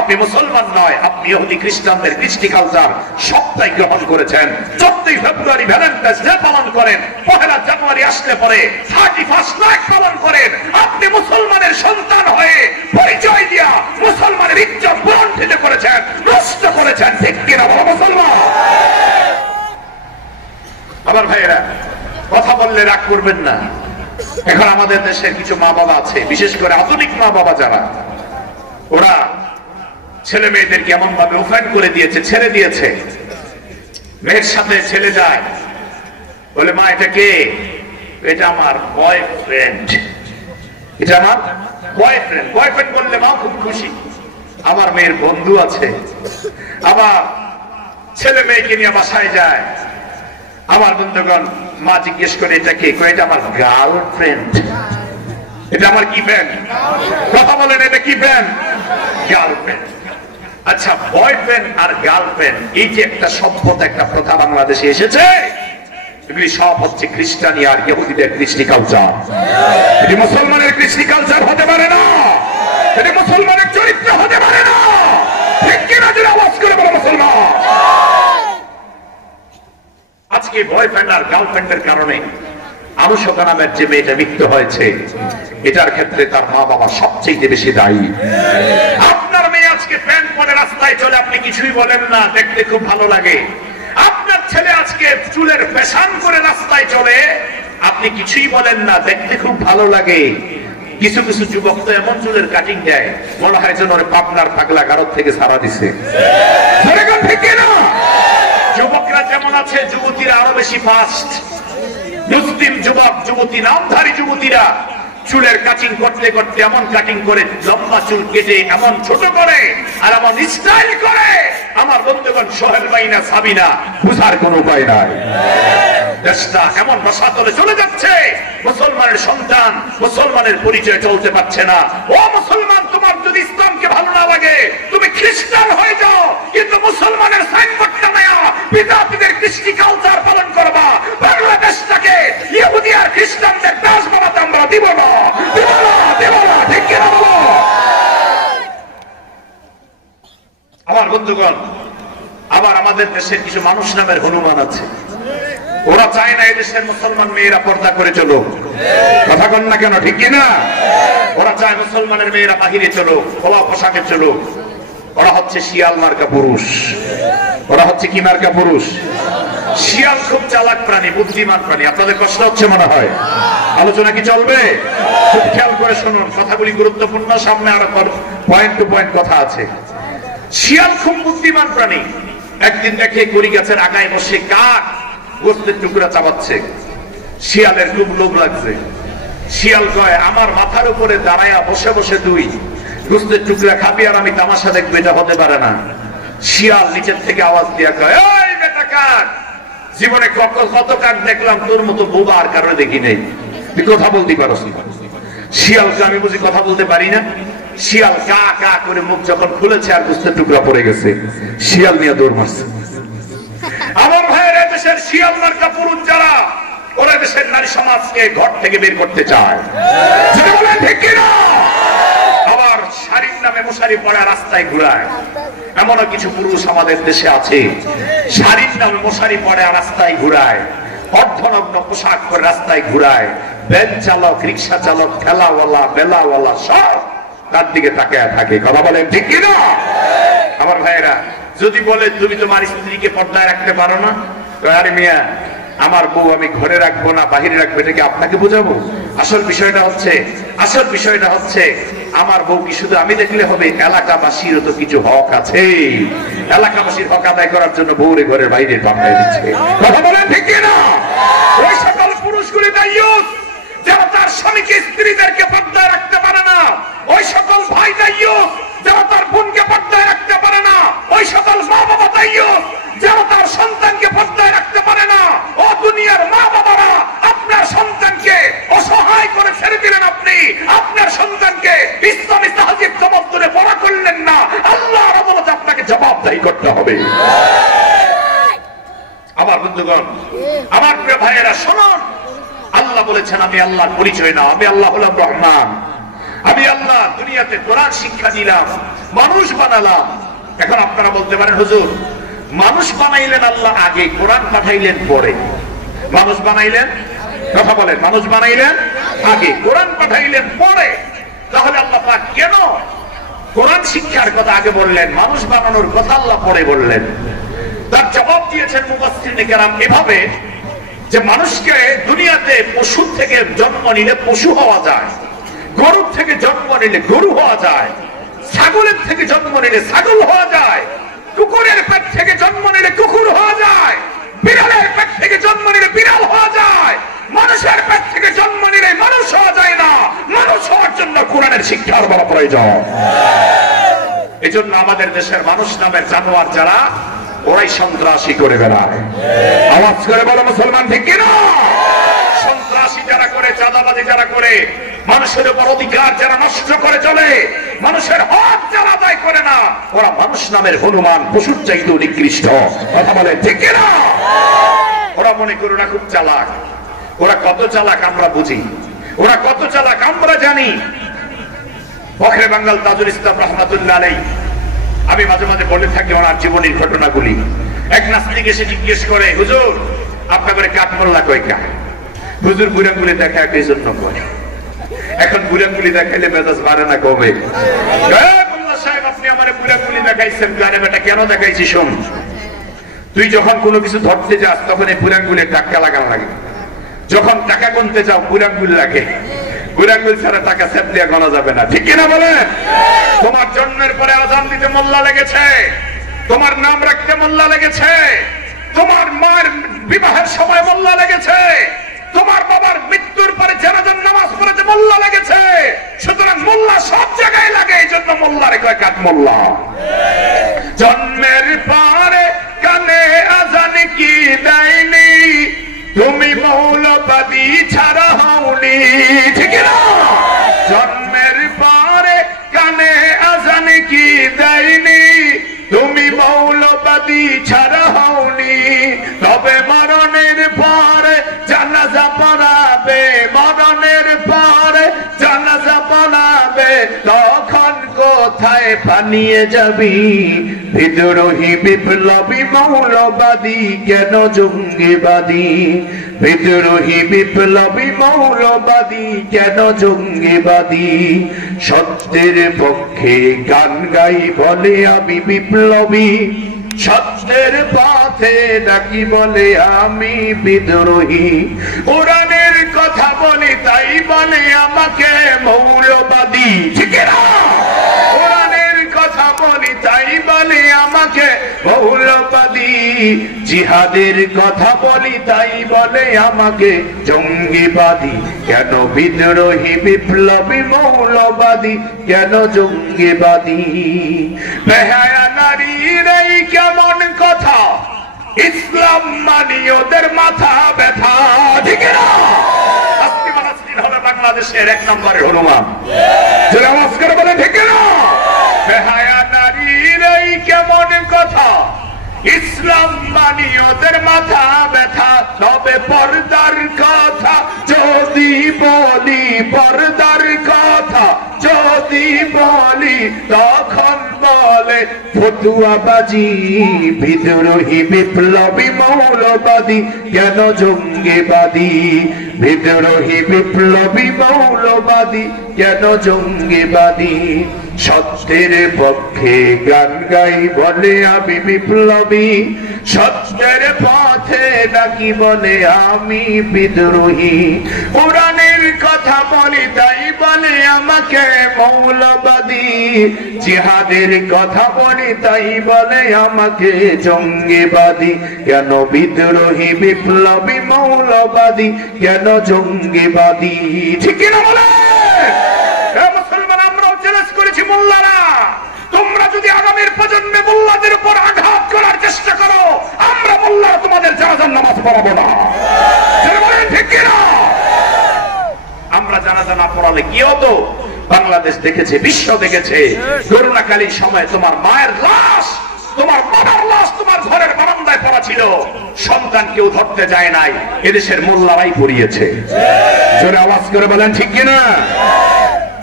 আপনি মুসলমান নয়। আপনি ইহুদি খ্রিস্টানদের কৃষ্টি কালচার সবটাই গ্রহণ করেছেন। 14 ফেব্রুয়ারি ভ্যালেন্টাইন্স ডে পালন করেন, 1 জানুয়ারি আসলে পরে 31 নাইট পালন করেন। আপনি মুসলমানের সন্তান হয়ে পরিচয় দিয়া মুসলমানের ইজ্জত লুণ্ঠিত করেছেন, নষ্ট করেছেন। ঠিক কিনা বলো মুসলমান? আমার ভাইয়েরা, কথা বললে রাগ করবেন না। এখন আমাদের দেশের কিছু মা বাবা আছে, বিশেষ করে আধুনিক মা বাবা যারা, ওরা ছেলে মেয়েদেরকে এমন ভাবে ওপেন করে দিয়েছে, ছেড়ে দিয়েছে। মেয়ের সাথে ছেলে যায়, বলে মা এটা কে? এটা আমার বয়ফ্রেন্ড। এটা আমার বয়ফ্রেন্ড। বয়ফ্রেন্ড বললে মা খুব খুশি। আমার মেয়ের বন্ধু আছে। আবার ছেলে মেয়েকে নিয়ে বাসায় যায়, আমার বন্ধুগণ, মা জিজ্ঞেস করে এটা কে? এটা আমার গার্লফ্রেন্ড। এটা আমার কি ফ্রেন্ড? কথা বলেন, এটা কি ফ্রেন্ড? গার্লফ্রেন্ড। আচ্ছা, বয়ফ্রেন্ড আর গার্লফ্রেন্ড, এই যে একটা সভ্যতা, একটা প্রথা বাংলাদেশে এসেছে, এগুলি সব হচ্ছে খ্রিস্টানি আর ইহুদিদের কৃষ্টি কালচার। এটি মুসলমানের কৃষ্টি কালচার হতে পারে না, এটি মুসলমানের চরিত্র হতে পারে না। ঠিক কিনা? যদি আওয়াজ করে বলো মুসলমান। আজকে বয়ফ্রেন্ড আর গার্লফ্রেন্ডের কারণে আনুশকা নামের যে মেয়েটা মৃত্যু হয়েছে, এটার ক্ষেত্রে তার মা বাবা সবচেয়ে বেশি দায়ী। আপনার মেয়ে আজকে প্যান্ট পরে রাস্তায় চলে, আপনি কিছুই বলেন না, দেখতে খুব ভালো লাগে। আপনার ছেলে আজকে চুলের ফ্যাশন করে রাস্তায় চলে, আপনি কিছুই বলেন না, দেখতে খুব ভালো লাগে। কিছু কিছু যুবক তো এমন চুলের কাটিং দেয়, মনে হয় যেন পাবনার পাগলা গারদ থেকে সারা দিছে। যুবকরা যেমন আছে, যুবতীরা আরো বেশি ফাস্ট। মুসলিম যুবক যুবতী, নামধারী যুবতীরা চুলের কাটিং করতে করতে এমন কাটিং করে, লম্বা চুল কেটে এমন ছোট করে আর এমন স্টাইল করে, আমার বন্ধুগণ সোহেল বাইনা সাবিনা বুঝার কোন উপায় নাই। দেশটা এমন রসাতলে চলে যাচ্ছে, মুসলমানের সন্তান মুসলমানের পরিচয় চলতে পারছে না। ও মুসলমান, তোমার যদি ইসলামকে ভালো না লাগে, খ্রিস্টান হয়ে যাও, কিন্তু মুসলমানের সাইনবোর্ডটা নেয়া বিজাতিদের কৃষ্টি কালচার পালন করবা। বাংলাদেশটাকে ইহুদি আর খ্রিস্টানদের দেশ বানাতে আমরা দিব না, দিব না, দিব না। ঠিক কিনা বলো? আমার বন্ধুগণ, আবার আমাদের দেশের কিছু মানুষ নামের হনুমান আছে। ওরা চায় না এদেশের মুসলমান মেয়েরা পর্দা করে চলো। কথা বল না কেন? ঠিক কিনা? ওরা চায় মুসলমানের মেয়েরা বাহিরে চলো, খোলা পোশাকে চলো। ওরা হচ্ছে শিয়াল মার্কা পুরুষ। ওরা হচ্ছে কি মার্কা পুরুষ? শিয়াল খুব চালাক প্রাণী, বুদ্ধিমান প্রাণী। আপনাদের কষ্ট হচ্ছে মনে হয়। আলোচনা কি চলবে? খুব খেয়াল করে শুনুন, কথাগুলি গুরুত্বপূর্ণ। সামনে আরো পয়েন্ট টু পয়েন্ট কথা আছে। শিয়াল খুব বুদ্ধিমান প্রাণী। একদিন দেখে কড়ি গাছের আগায় বসে কাক গোস্তের টুকরা চাবাচ্ছে। শিয়ালের খুব লোভ লাগছে। শিয়াল কয়, আমার মাথার উপরে দাঁড়ায়া বসে বসে তুই গোস্তের টুকরা খাবি আর আমি তামাশা দেখবো, এটা হতে পারে না। শিয়াল নিচের থেকে আওয়াজ দিয়া কয়, ওই বেটা কাক, জীবনে কত কাক দেখলাম, তোর মতো বোবা আর কারণে দেখি নেই। তুই কথা বলতে পারস? শিয়ালকে আমি বুঝি কথা বলতে পারি না? শিয়াল কা কা করে মুখ যখন খুলেছে আর গোস্তের টুকরা পড়ে গেছে, শিয়াল নিয়ে দৌড় মারছে। আমার ভাইয়েরা, দেশের শিয়াল মার্কা পুরুষ যারা, ওরা দেশের নারী সমাজকে ঘর থেকে বের করতে চায়। ঠিক কিনা? আবার শাড়ির নামে মশারি পড়া রাস্তায় ঘুরায়। এমনও কিছু পুরুষ আমাদের দেশে আছে, শাড়ির নামে মশারি পড়ে রাস্তায় ঘুরায়, অর্ধনগ্ন পোশাক করে রাস্তায় ঘুরায়। ভ্যান চালক, রিক্সা চালক, ঠেলাওয়ালা, বেলাওয়ালা সব তার দিকে তাকায় থাকে। কথা বলেন ঠিক কিনা? আমার ভাইয়েরা, যদি বলে তুমি তোমার স্ত্রীকে পর্দায় রাখতে পারো না, আরে মিয়া, আমার বউ আমি ঘরে রাখবো না বাহিরে রাখবো, এটাকে আপনাকে বোঝাবো? আসল বিষয়টা হচ্ছে আমার বউ কি শুধু আমি দেখলে হবে? এলাকাবাসীরও তো কিছু হক আছে। এলাকাবাসীর হক আদায় করার জন্য বউরে ঘরের বাইরে পাঠায় দিচ্ছে। কথা বলেন ঠিক কিনা? ওই সকল পুরুষগুলি দায়ুস যারা তার স্বামীকে, স্ত্রীদেরকে পর্দায় রাখতে পারে না। ওই সকল ভাই দায়ুস যারা তার বোনকে পর্দায় রাখতে পারে না। ওই সকল মা বাবা দায়ুস যারা তার সন্তানকে পর্দায় রাখতে পারে না। ও দুনিয়ার মা বাবারা, আপনার সন্তানকে অসহায় করে ছেড়ে দিলেন। আপনি আপনার সন্তানকে ইসলামী তাহজিব তমদ্দুনে বড় করলেন না। আল্লাহর আদালতে আপনাকে জবাবদাহি করতে হবে। আমার বন্ধুগণ, আমার প্রিয় ভাইয়েরা, শুনুন, আল্লাহ বলেছেন, আমি আল্লাহর পরিচয় না, আমি আল্লাহ হলাম রহমান। আমি আল্লাহ দুনিয়াতে কোরআন শিক্ষা দিলাম, মানুষ বানালাম। এখন আপনারা বলতে পারেন, হুজুর, মানুষ বানাইলেন আল্লাহ আগে, কোরআন পাঠাইলেন পরে। মানুষ বানাইলেন, কথা বলেন, মানুষ বানাইলেন আগে, কোরআন পাঠাইলেন পরে। তাহলে আল্লাহ পাক কেন কোরআন শিক্ষার কথা আগে বললেন, মানুষ বানানোর কথা আল্লাহ পরে বললেন? তার জবাব দিয়েছেন মুফাসসিরিনে কেরাম এভাবে, যে মানুষকে দুনিয়াতে পশু থেকে জন্ম নিলে পশু হওয়া যায়, গরুর থেকে জন্ম নিলে গরু হওয়া যায়, ছাগলের থেকে জন্ম নিলে ছাগল হওয়া যায়, কুকুরের পেট থেকে জন্ম নিলে কুকুর হওয়া যায়, বিড়ালের পেট থেকে জন্ম নিলে বিড়াল হওয়া যায়। মানুষের পেট থেকে জন্ম নিলে মানুষ হওয়া যায় না। মানুষ হওয়ার জন্য কোরআনের শিক্ষার বড় প্রয়োজন। এই জন্য আমাদের দেশের মানুষ নামের জানোয়ার যারা, ওরাই সন্ত্রাসী করে বেড়ায়। আওয়াজ করে বলো মুসলমান ঠিক কিনা? সন্ত্রাসী যারা করে, চাঁদাবাজি যারা করে, মানুষের উপর অধিকার যারা নষ্ট করে চলে, মানুষের হক যারা আদায় করে না, ওরা মানুষ নামের হনুমান, পশুর চাইতেও নিকৃষ্ট। কথা বলে ঠিক কিনা? ওরা মনে করে ওরা খুব চালাক। ওরা কত চালাক আমরা বুঝি, ওরা কত চালাক আমরা জানি। ফখরে বাঙ্গাল তাজুল ইসলাম রহমাতুল্লাহ আলাইহি, আমি মাঝে মাঝে বলে থাকি ওনার জীবনের ঘটনাগুলি। এক নাস্তিক এসে জিজ্ঞেস করে, হুজুর, আপনাদের কাঠমোল্লা কয়টা? হুজুর বুড়াঙ্গুলি দেখা এই জন্য করে। এখন বুড়াঙ্গুলি দেখাইলে মেজাজ বাড়ে না কমে? মোল্লা সাহেব, আপনি আমার বুড়াঙ্গুলি দেখাইছেন, কেন দেখাইছি? শোন, তুই যখন কোনো কিছু ধরতে যাস তখন এই বুড়াঙ্গুলির টাকা লাগানো লাগে। যখন টাকা গুনতে যাও বুড়াঙ্গুলি লাগে। বুড়াঙ্গুল ছাড়া টাকা সেপ দিয়ে গোনা যাবে না। ঠিক কিনা বলেন? তোমার জন্মের পরে আজান দিতে মোল্লা লেগেছে, তোমার নাম রাখতে মোল্লা লেগেছে, তোমার মার বিবাহের সময় মোল্লা লেগেছে, তোমার বাবার মৃত্যুর পরে জানাজার নামাজ পড়াতে মোল্লা লেগেছে। সুতরাং মোল্লা সব জায়গায় লাগে, এই জন্য মোল্লা রে কয় কাঠ মোল্লা। জন্মের পরে কানে আজান কি দেয়নি, তুমি মৌলবাদী ছাড়া হওনি। ঠিক না? জন্মের পরে কানে আজান কি দেয়নি, ছাড়া হওনি, তবে মরণের পরে জানাজা পড়াবে, মরণের পরে জানাজা পড়াবে, তখন কোথায় পানিয়ে যাবি? বিদ্রোহী বিপ্লবী মৌলবাদী কেন জঙ্গিবাদী? বিদ্রোহী বিপ্লবী মৌলবাদী কেন জঙ্গিবাদী? সত্যের পক্ষে গান গাই বলে আমি বিপ্লবী, সত্যের পথে ডাকি বলে আমি বিদ্রোহী। কোরআনের কথা বলি তাই বলে আমাকে মৌলবাদী, ঠিক না? কোরআনের কথা বলি তাই বলে আমাকে মৌলবাদী, জিহাদের কথা বলি তাই বলে আমাকে জঙ্গিবাদী। কেন বিদ্রোহী বিপ্লবী মৌলবাদী কেন জঙ্গিবাদী? বেহায়া নারীর এই কেমন কথা, ইসলাম মানি ওদের মাথা ব্যথা, ঠিক না? আজকে মানাসির হবে বাংলাদেশের 1 নম্বরের হনুমান, যারা আওয়াজ করে বলে ঠিক না? বেহায়া নারীর এই কেমন কথা, ইসলাম মানি ওদের মাথা ব্যথা। তবে পর্দার কথা যদি বলি, পর্দার কথা যদি বলি, তখন বলে ফতুয়াবাজি। বিদ্রোহী বিপ্লবী মৌলবাদী কেন জঙ্গিবাদী? বিদ্রোহী বিপ্লবী মৌলবাদী কেন জঙ্গিবাদী? সত্যের পক্ষে গান গাই বলে আমি বিপ্লবী, সত্যের পথে ডাকি বলে আমি বিদ্রোহী। কোরআনের কথা বলি তাই বলে আমাকে মৌলবাদী, জিহাদের কথা বলি তাই বলে আমাকে জঙ্গিবাদী। কেন বিদ্রোহী বিপ্লবী মৌলবাদী কেন জঙ্গিবাদী? ঠিক না বলে? মুসলমান আমরাও চ্যালেঞ্জ করেছি, মোল্লারা তোমরা যদি আগামীর প্রজন্মে মোল্লাদের উপর আঘাত করার চেষ্টা করো, আমরা মোল্লারা তোমাদের জানাজার নামাজ পড়াবো না, ঠিক না? আমরা জানাজা না পড়ালে কি হতো? বাংলাদেশ দেখেছে, বিশ্ব দেখেছে, করোনাকালীন সময় তোমার মায়ের লাশ, তোমার বাবার লাশ তোমার ঘরের বারান্দায় পড়া ছিল, সন্তান কেউ ধরতে যায় নাই, এদেশের মোল্লারাই পড়িয়েছে। জোরে আওয়াজ করে বলেন ঠিক কিনা?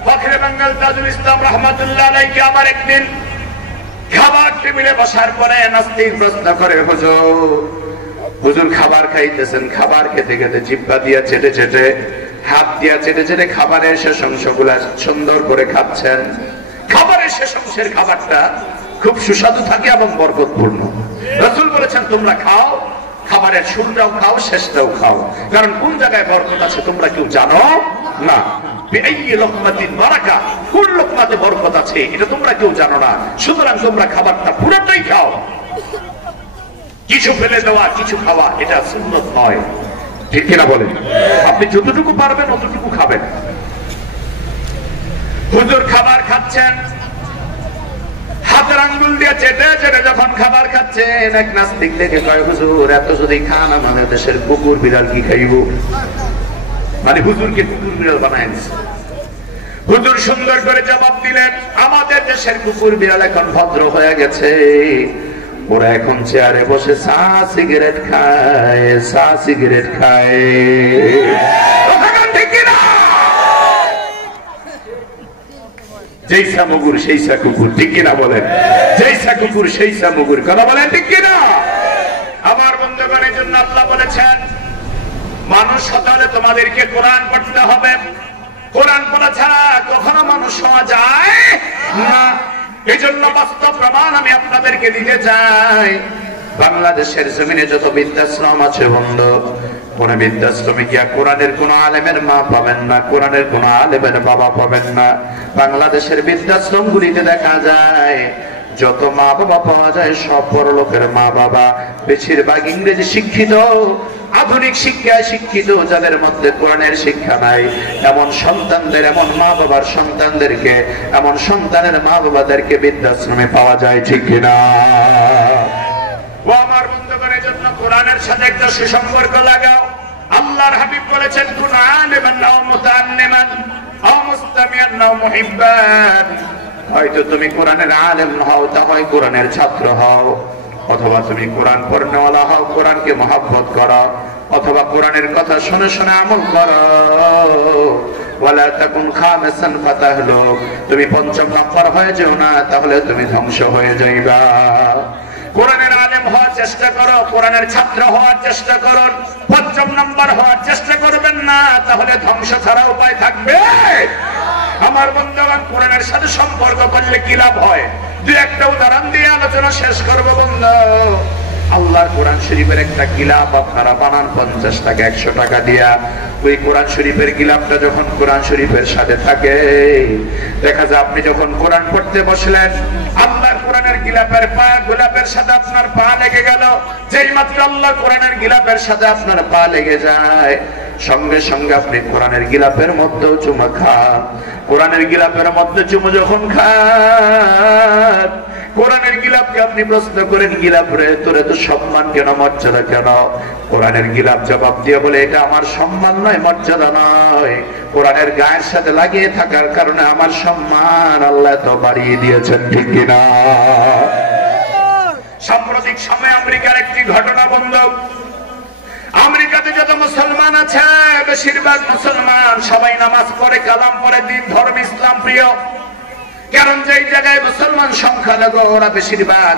ফখরে বাঙ্গাল তাজুল ইসলাম রহমাতুল্লাহ আলাইহি আমার একদিন খাবার টেবিলে বসার পরে নাস্তিক প্রশ্ন করে, হুজুর খাবার খাইতেছেন, খাবার খেতে খেতে জিহ্বা দিয়া চেটে চেটে, হাত দিয়া চেটে চেটে খাবারের শেষ অংশগুলা সুন্দর করে খাচ্ছেন। খাবারের শেষ অংশের খাবারটা খুব সুস্বাদু থাকে এবং বরকতপূর্ণ। রাসূল বলেছেন তোমরা খাও, খাবারের শুরুটাও খাও, শেষটাও খাও, কারণ কোন জায়গায় বরকত আছে তোমরা কেউ জানো না। কোন লোকমাতে বরকত আছে এটা তোমরা কেউ জানো না, সুতরাং তোমরা খাবারটা পুরোটাই খাও। কিছু ফেলে দেওয়া, কিছু খাওয়া এটা সুন্নত নয়, ঠিক কিনা বলেন? আপনি যতটুকু পারবেন ততটুকু খাবেন। হুজুর খাবার খাচ্ছেন, হাতের আঙ্গুল দিয়ে চেটে চেটে যখন খাবার খাচ্ছেন, এক নাস্তিক দেখে কয়, হুজুর এত যদি খান আমাদের দেশের কুকুর বিড়াল কি খাইব? মানে হুজুরকে কুকুর বিড়াল বানায় দিচ্ছে। হুজুর সুন্দর করে জবাব দিলেন, আমাদের দেশের কুকুর বিড়াল এখন ভদ্র হয়ে গেছে, ওরা এখন চেয়ারে বসে চা সিগারেট খায়, চা সিগারেট খায়। যেইসা মুগুর সেইসা কুকুর, ঠিক কিনা বলেন? যেইসা কুকুর সেইসা মুগুর, কথা বলেন ঠিক কিনা? আমার বন্ধুগণের জন্য আল্লাহ বলেছেন মানুষ হতে হলে তোমাদেরকে কোরআন পড়তে হবে, কোরআন পড়া ছাড়া কখনো মানুষ হওয়া যায় না। এই জন্য বাস্তব প্রমাণ আমি আপনাদেরকে দিতে চাই। বাংলাদেশের জমিনে যত বৃদ্ধাশ্রম আছে বন্ধু, কোন বৃদ্ধাশ্রমে গিয়া কোরআনের কোন আলেমের মা পাবেন না, কোরআনের কোন আলেমের বাবা পাবেন না। বাংলাদেশের বৃদ্ধাশ্রম গুলিতে দেখা যায় যত মা বাবা পাওয়া যায় সব বড় লোকের মা বাবা, বেশিরভাগ ইংরেজি শিক্ষিত, আধুনিক শিক্ষায় শিক্ষিত, যাদের মধ্যে কোরআনের শিক্ষা নাই, এমন সন্তানদের, এমন মা বাবার সন্তানদেরকে, এমন সন্তানের মা বাবাদেরকে বৃদ্ধাশ্রমে পাওয়া যায়, ঠিক কিনা? ও আমার বন্ধুগণের জন্য কোরআনের সাথে একটা সুসম্পর্ক লাগাও। আল্লাহর হাবিব বলেছেন কুন আলিমান আও মুতাআল্লিমান আও মুস্তামিআন আও মুহিব্বান। হয়তো তুমি কোরআনের আলেম হও, তা হয় কোরআনের ছাত্র হও, অথবা তুমি কোরআন পড়নেওয়ালা হও, কোরআনকে মহব্বত করো, অথবা কোরআনের কথা শুনে শুনে আমল করো। ওয়ালা তাকুন খামিসান ফাতাহলুক, তুমি পঞ্চম নাম্বার হয়ে যেও না, তাহলে তুমি ধ্বংস হয়ে যাইবা। কোরআনের আলেম হওয়ার চেষ্টা করো, কোরআনের ছাত্র হওয়ার চেষ্টা করুন, পঞ্চম নাম্বার হওয়ার চেষ্টা করবেন না, তাহলে ধ্বংস ছাড়া উপায় থাকবে? আমার বন্ধুগণ, কোরআনের সাথে সম্পর্ক করলে কি লাভ হয়? দুই একটা উদাহরণ দিয়ে আলোচনা শেষ করবো বন্ধু। আল্লাহর কোরআন শরীফের একটা গিলাপ আপনারা বানান 50 টাকা 100 টাকা দিয়া। ওই কোরআন শরীফের গিলাপটা যখন কোরআন শরীফের সাথে থাকে, দেখা যায় আপনি যখন কোরআন পড়তে বসলেন, আল্লাহর কোরআনের গিলাপের গোলাপের সাথে আপনার পা লেগে গেল। যেই মাত্র আল্লাহর কোরআনের গিলাপের সাথে আপনার পা লেগে যায়, সঙ্গে সঙ্গে আপনি কোরআনের গিলাপের মধ্যে চুমা খান। কোরআনের গিলাপের মধ্যে চুমু যখন খান, কোরআনের গিলাপকে আপনি প্রশ্ন করেন, গিলাপ রে তোর এত সম্মান কেন, মর্যাদা কেন? কোরআনের গিলাপ জবাব দিয়ে বলে, এটা আমার সম্মান নয়, মর্যাদা নয়, কোরআনের গায়ের সাথে লাগিয়ে থাকার কারণে আমার সম্মান আল্লাহ তো বাড়িয়ে দিয়েছেন, ঠিক কিনা? সাম্প্রতিক সময়ে আমেরিকার একটি ঘটনা বন্ধু। আমেরিকাতে যত মুসলমান আছে, বেশিরভাগ মুসলমান সবাই নামাজ পড়ে, কালাম পড়ে, দিন ধর্ম ইসলাম প্রিয়। কারণ যেই জায়গায় মুসলমান সংখ্যালঘু, ওরা বেশিরভাগ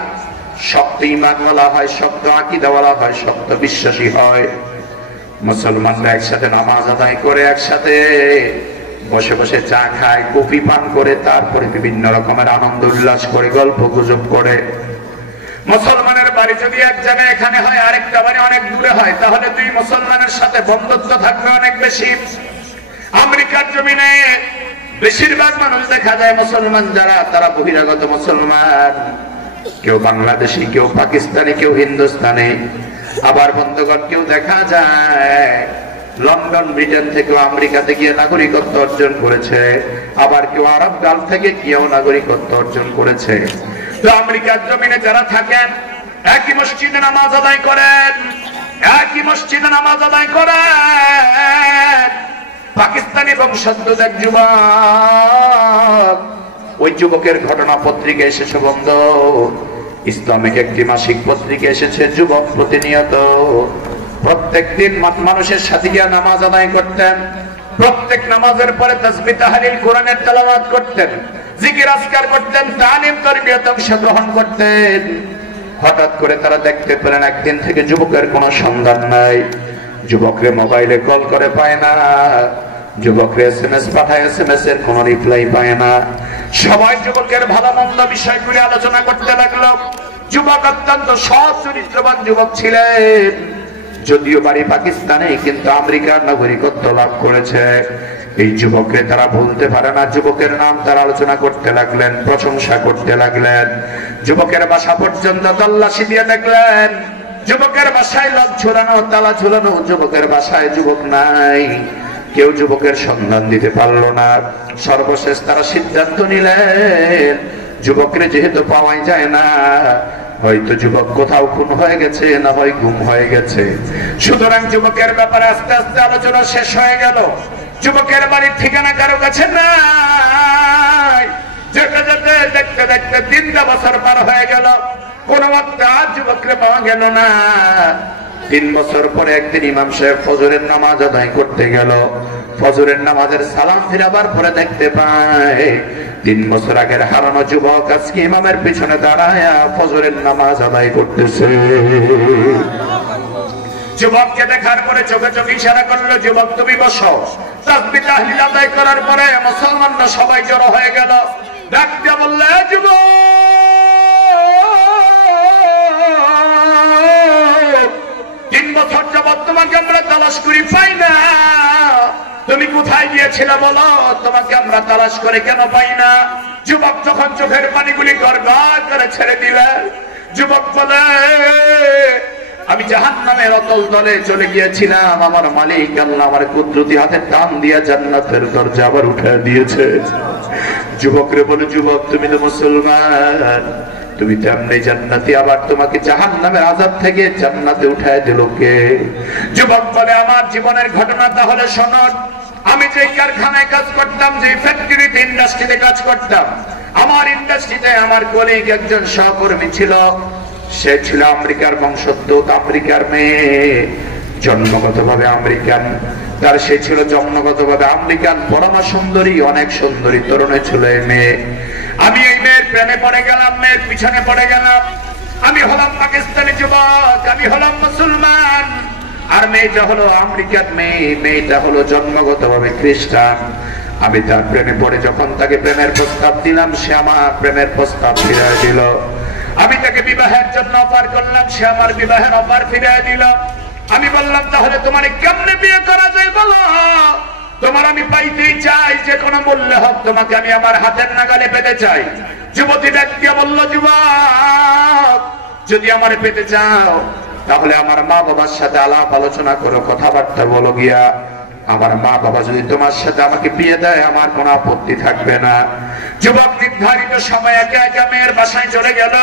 শক্ত ঈমানওয়ালা হয়, শক্ত আকীদাওয়ালা হয়, শক্ত বিশ্বাসী হয়। মুসলমানরা একসাথে নামাজ আদায় করে, একসাথে বসে বসে চা খায়, কফি পান করে, তারপরে বিভিন্ন রকমের আনন্দ উল্লাস করে, গল্প গুজব করে। মুসলমানের বাড়ি যদি এক জায়গায় এখানে হয়, আরেকটা বাড়ি অনেক দূরে হয়, তাহলে দুই মুসলমানের সাথে বন্ধুত্ব থাকবে অনেক বেশি। আমেরিকার জমিনে বেশিরভাগ মানুষ দেখা যায় মুসলমান যারা, তারা বহিরাগত মুসলমান, কেউ বাংলাদেশি, কেউ পাকিস্তানি, কেউ হিন্দুস্তানি। আবার বন্ধুগণ, কেউ দেখা যায় লন্ডন ব্রিটেন থেকে আমেরিকাতে গিয়ে নাগরিকত্ব অর্জন করেছে, আবার কেউ আরব গাল থেকে গিয়েও নাগরিকত্ব অর্জন করেছে। তো আমেরিকার জমিনে যারা থাকেন, একই মসজিদে নামাজ আদায় করেন, একই মসজিদে নামাজ আদায় করেন। পাকিস্তানি বংশোদ্ভূত এক যুবক, ওই যুবকের ঘটনা পত্রিকা এসেছে বন্ধু, ইসলামিক একটি মাসিক পত্রিকা এসেছে। যুবক প্রতিনিয়ত প্রত্যেক দিন মানুষের সাথে গিয়ে নামাজ আদায় করতেন, প্রত্যেক নামাজের পরে তাসবিহ তাহলিল কোরআনের তেলাওয়াত করতেন, জিকির আজকার করতেন, তালিম তারবিয়াতে অংশগ্রহণ করতেন। হঠাৎ করে তারা দেখতে পেলেন একদিন থেকে যুবকের কোনো সন্ধান নাই। যুবকরে মোবাইলে কল করে পায় না, যুবকরে SMS পাঠায়, SMS এর কোনো রিপ্লাই পায় না। সবাই যুবকের ভালো মন্দ বিষয়গুলি আলোচনা করতে লাগলো। যুবক অত্যন্ত সৎ চরিত্রবান যুবক ছিলেন, যদিও বাড়ি পাকিস্তানে, কিন্তু আমেরিকার নাগরিকত্ব লাভ করেছে। এই যুবককে তারা ভুলতে পারে না। যুবকের নাম তারা আলোচনা করতে লাগলেন, প্রশংসা করতে লাগলেন। যুবকের বাসা পর্যন্ত তল্লাশি দিয়ে দেখলেন, যুবকের বাসায় লক ঝুলানো, তালা ঝুলানো, যুবকের বাসায় যুবক নাই। কেউ যুবকের সন্ধান দিতে পারলো না। সর্বশেষ তারা সিদ্ধান্ত নিলেন, যুবকরে যেহেতু পাওয়াই যায় না, হয়তো যুবক কোথাও খুন হয়ে গেছে, না হয় গুম হয়ে গেছে। সুতরাং যুবকের ব্যাপারে আস্তে আস্তে আলোচনা শেষ হয়ে গেল। যুবকের বাড়ির ঠিকানা কারো কাছে নাই। যেতে যেতে দেখতে দেখতে 3টা বছর পার হয়ে গেল, কোন একটা যুবককে পাওয়া গেল না। 3 বছর পরে একদিন ইমাম সাহেব ফজরের নামাজ আদায় করতে গেল। ফজরের নামাজের সালাম ফিরাবার পরে দেখতে পায় 3 বছর আগের হারানো যুবক আজকে ইমামের পিছনে দাঁড়ায় ফজরের নামাজ আদায় করতেছে। যুবককে দেখার পরে চোখে চোখে ইশারা করলো, যুবক তুমি বসো। তাসবিহ তাহলিল আদায় করার পরে মুসলমানরা সবাই জড়ো হয়ে গেল। ডাক দিয়ে বললে, যুবক 3 বছর যাবত তোমাকে আমরা তালাশ করি পাই না, তুমি কোথায় গিয়েছিলে বলো, তোমাকে আমরা তালাশ করে কেন পাই না? যুবক যখন চোখের পানিগুলি গড়গড় করে ছেড়ে দিলেন, যুবক বলে, আমি জাহান্নামের অতল তলে চলে গিয়েছিলাম, আমার মালিক আল্লাহ আমার কুদরতি হাতে টান দিয়ে জান্নাতের দরজা আবার উঠে দিয়েছে। যুবকরে বলে, যুবক তুমি তো মুসলমান, তুমি তো এমনি জান্নাতি, আবার তোমাকে জাহান্নামের আযাব থেকে জান্নাতে উঠায় দিল কে? যুবক বলে, আমার জীবনের ঘটনা তাহলে শোনো। আমি যে কারখানায় কাজ করতাম, যে ফ্যাক্টরিতে ইন্ডাস্ট্রিতে কাজ করতাম, আমার ইন্ডাস্ট্রিতে আমার কলিগ একজন সহকর্মী ছিল। সে ছিল আমেরিকার বংশোদ্ভূত, আমেরিকার মেয়ে, জন্মগতভাবে আমেরিকান। তার সে ছিল জন্মগতভাবে আমেরিকান, পরমা সুন্দরী, অনেক সুন্দরী তরুণী ছিল এই মেয়ে। আমি এই মেয়ের প্রেমে পড়ে গেলাম, মেয়ের পিছনে পড়ে গেলাম। আমি হলাম পাকিস্তানি যুবক, আমি হলাম মুসলমান, আর মেয়েটা হলো আমেরিকান মেয়ে, মেয়েটা হলো জন্মগতভাবে খ্রিস্টান। আমি তার প্রেমে পড়ে যখন তাকে প্রেমের প্রস্তাব দিলাম, সে আমার প্রেমের প্রস্তাব ফিরিয়ে দিল। আমি তাকে বিবাহের জন্য অফার করলাম, সে আমার বিবাহের অফার ফিরিয়ে দিল। আমি বললাম, তাহলে তোমার কেমনে বিয়ে করা যায় বলো? তোমার আমি পাইতেই চাই, যে কোনো মূল্যে হোক তোমাকে আমি আমার হাতের নাগালে পেতে চাই। যুবতী ব্যক্তি বলল, যুবক যদি আমার পেতে চাও তাহলে আমার মা বাবার সাথে আলাপ আলোচনা করো, কথাবার্তা বলো গিয়া। আমার মা বাবা যদি তোমার সাথে আমাকে বিয়ে দেয় আমার কোনো আপত্তি থাকবে না। যুবক নির্ধারিত সময় একে একে মেয়ের বাসায় চলে গেল।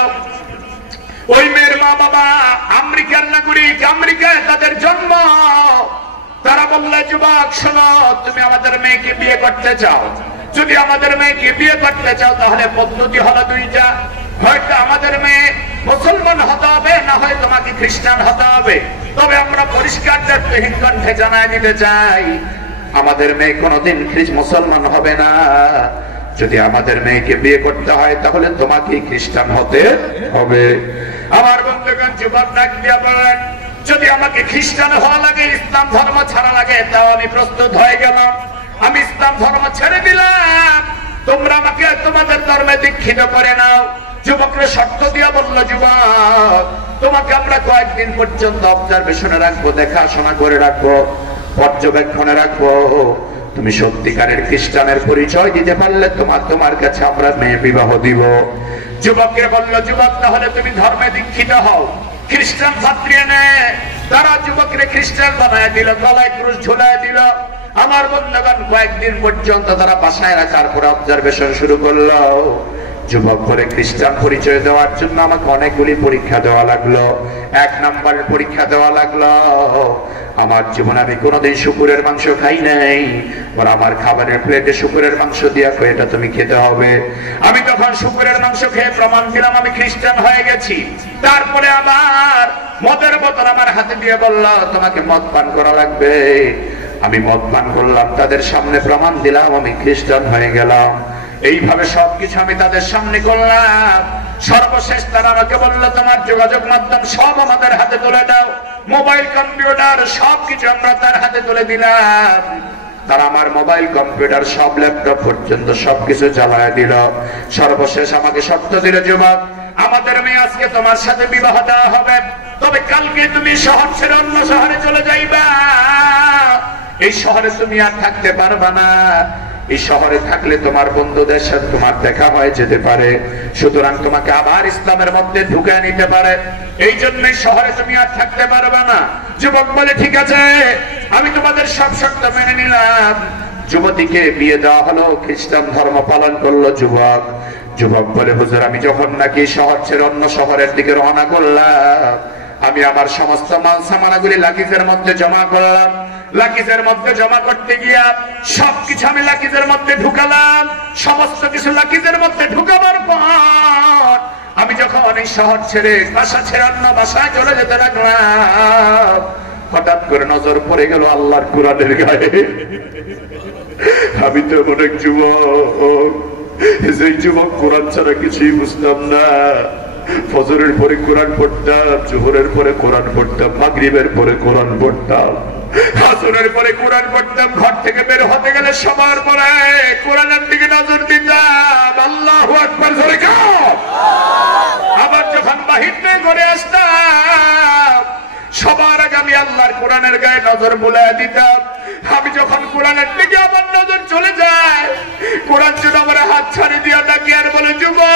ওই মেয়ের মা বাবা আমেরিকার নাগরিক, আমেরিকায় তাদের জন্ম। তারা বললে, যুবক শোনো, তুমি আমাদের মেয়েকে বিয়ে করতে চাও, যদি আমাদের মেয়েকে বিয়ে করতে চাও তাহলে পদ্ধতি হলো দুইটা। হয়তো আমাদের মেয়ে মুসলমান হতে হবে, না হয় তোমাকে খ্রিস্টান হতে হবে। তবে আমরা পরিষ্কার দায়িত্বহীন কণ্ঠে জানাই দিতে চাই, আমাদের মেয়ে কোনোদিন মুসলমান হবে না। যদি আমাদের মেয়েকে বিয়ে করতে হয় তাহলে তোমাকে খ্রিস্টান হতে হবে। আমার বন্ধুগণ, যুবক ডাক দিয়া বলেন, যদি আমাকে খ্রিস্টান হওয়া লাগে, ইসলাম ধর্ম ছাড়া লাগে, তাও আমি প্রস্তুত হয়ে গেলাম। আমি ইসলাম ধর্ম ছেড়ে দিলাম, তোমরা আমাকে তোমাদের ধর্মে দীক্ষিত করে নাও। যুবকরা শর্ত দিয়া বলল, যুবক তোমাকে আমরা কয়েকদিন পর্যন্ত অবজারভেশনে রাখবো, দেখাশোনা করে রাখবো, পর্যবেক্ষণে রাখবো। তুমি সত্যিকারের খ্রিস্টানের পরিচয় দিতে পারলে তোমার কাছে আমরা মেয়ে বিবাহ দিব। যুবককে বলল, যুবক তাহলে তুমি ধর্মে দীক্ষিত হও। খ্রিস্টান ছাত্রী এনে তারা যুবকরে খ্রিস্টান বানায় দিল, গলায় ক্রুশ ঝুলায় দিল। আমার বন্ধুগণ, কয়েকদিন পর্যন্ত তারা বাসায় রাখার পরে অবজারভেশন শুরু করলো। যুবক করে খ্রিস্টান পরিচয় দেওয়ার জন্য আমাকে অনেকগুলি পরীক্ষা দেওয়া লাগলো। 1 নম্বরের পরীক্ষা দেওয়া লাগলো। আমার জীবনে আমি কোনোদিন শুকুরের মাংস খাই নাই, আর আমার খাবারের প্লেটে শুকুরের মাংস দিয়া এটা তুমি খেতে হবে। আমি তখন শুকুরের মাংস খেয়ে প্রমাণ দিলাম আমি খ্রিস্টান হয়ে গেছি। তারপরে আবার মদের বোতল আমার হাতে দিয়ে বলল, তোমাকে মদ পান করা লাগবে। আমি মদ পান করলাম, তাদের সামনে প্রমাণ দিলাম আমি খ্রিস্টান হয়ে গেলাম। এইভাবে সবকিছু আমি তাদের সামনে করলাম। সর্বশেষ তারা আমাকে বললো, তোমার যোগাযোগ মাধ্যম সব আমাদের হাতে তুলে দাও, মোবাইল কম্পিউটার সবকিছু আমরা তার হাতে তুলে দিলাম। তারা আমার মোবাইল কম্পিউটার সব ল্যাপটপ পর্যন্ত সবকিছু জ্বালায় দিল। সর্বশেষ আমাকে শর্ত দিল, যুবক আমাদের মেয়ে আজকে তোমার সাথে বিবাহ দেওয়া হবে, তবে কালকে তুমি শহর ছেড়ে অন্য শহরে চলে যাইবা। এই শহরে তুমি আর থাকতে পারবা না। এই শহরে থাকলে তোমার বন্ধুদের সাথে তোমার দেখা হয়ে যেতে পারে, সুতরাং তোমাকে আবার ইসলামের মধ্যে ঢুকে নিতে পারে। এই জন্য শহরে তুমি আর থাকতে পারবে না। যুবক বলে, ঠিক আছে, আমি তোমাদের সব শর্ত মেনে নিলাম। যুবতীকে বিয়ে দেওয়া হলো, খ্রিস্টান ধর্ম পালন করলো যুবক বলে, হুজুর আমি যখন নাকি শহর ছেড়ে অন্য শহরের দিকে রওনা করলাম, আমি আমার সমস্ত মাল সামানাগুলি লাগেজের মধ্যে জমা করলাম। লাগেজের মধ্যে জমা করতে গিয়া সবকিছু আমি লাগেজের মধ্যে ঢুকালাম। সমস্ত কিছু লাগেজের মধ্যে ঢুকাবার পর আমি যখন এই শহর ছেড়ে বাসা ছেড়ে অন্য বাসায় চলে যেতে লাগলাম, হঠাৎ করে নজর পড়ে গেল আল্লাহর কোরআনের গায়ে। আমি তো অনেক যুবক, যে যুবক কোরআন ছাড়া কিছুই বুঝতাম না। ফজরের পরে কোরআন পড়তাম, জোহরের পরে কোরআন পড়তাম, মাগরিবের পরে কোরআন পড়তাম, আসরের পরে কোরআন পড়তাম। ঘর থেকে বের হতে গেলে সবার পরে কোরআনের দিকে নজর দিতাম। আল্লাহু আকবার জোরে কাও। আবার যখন বাহির থেকে ঘরে আসতাম, সবার আগে আমি আল্লাহর কোরআনের গায়ে নজর বুলায় দিতাম। আমি যখন কোরআনের দিকে আমার নজর চলে যায়, কোরআন যেন আমার হাত ছাড়ি দিয়া ডাকি আর বলে, যুবক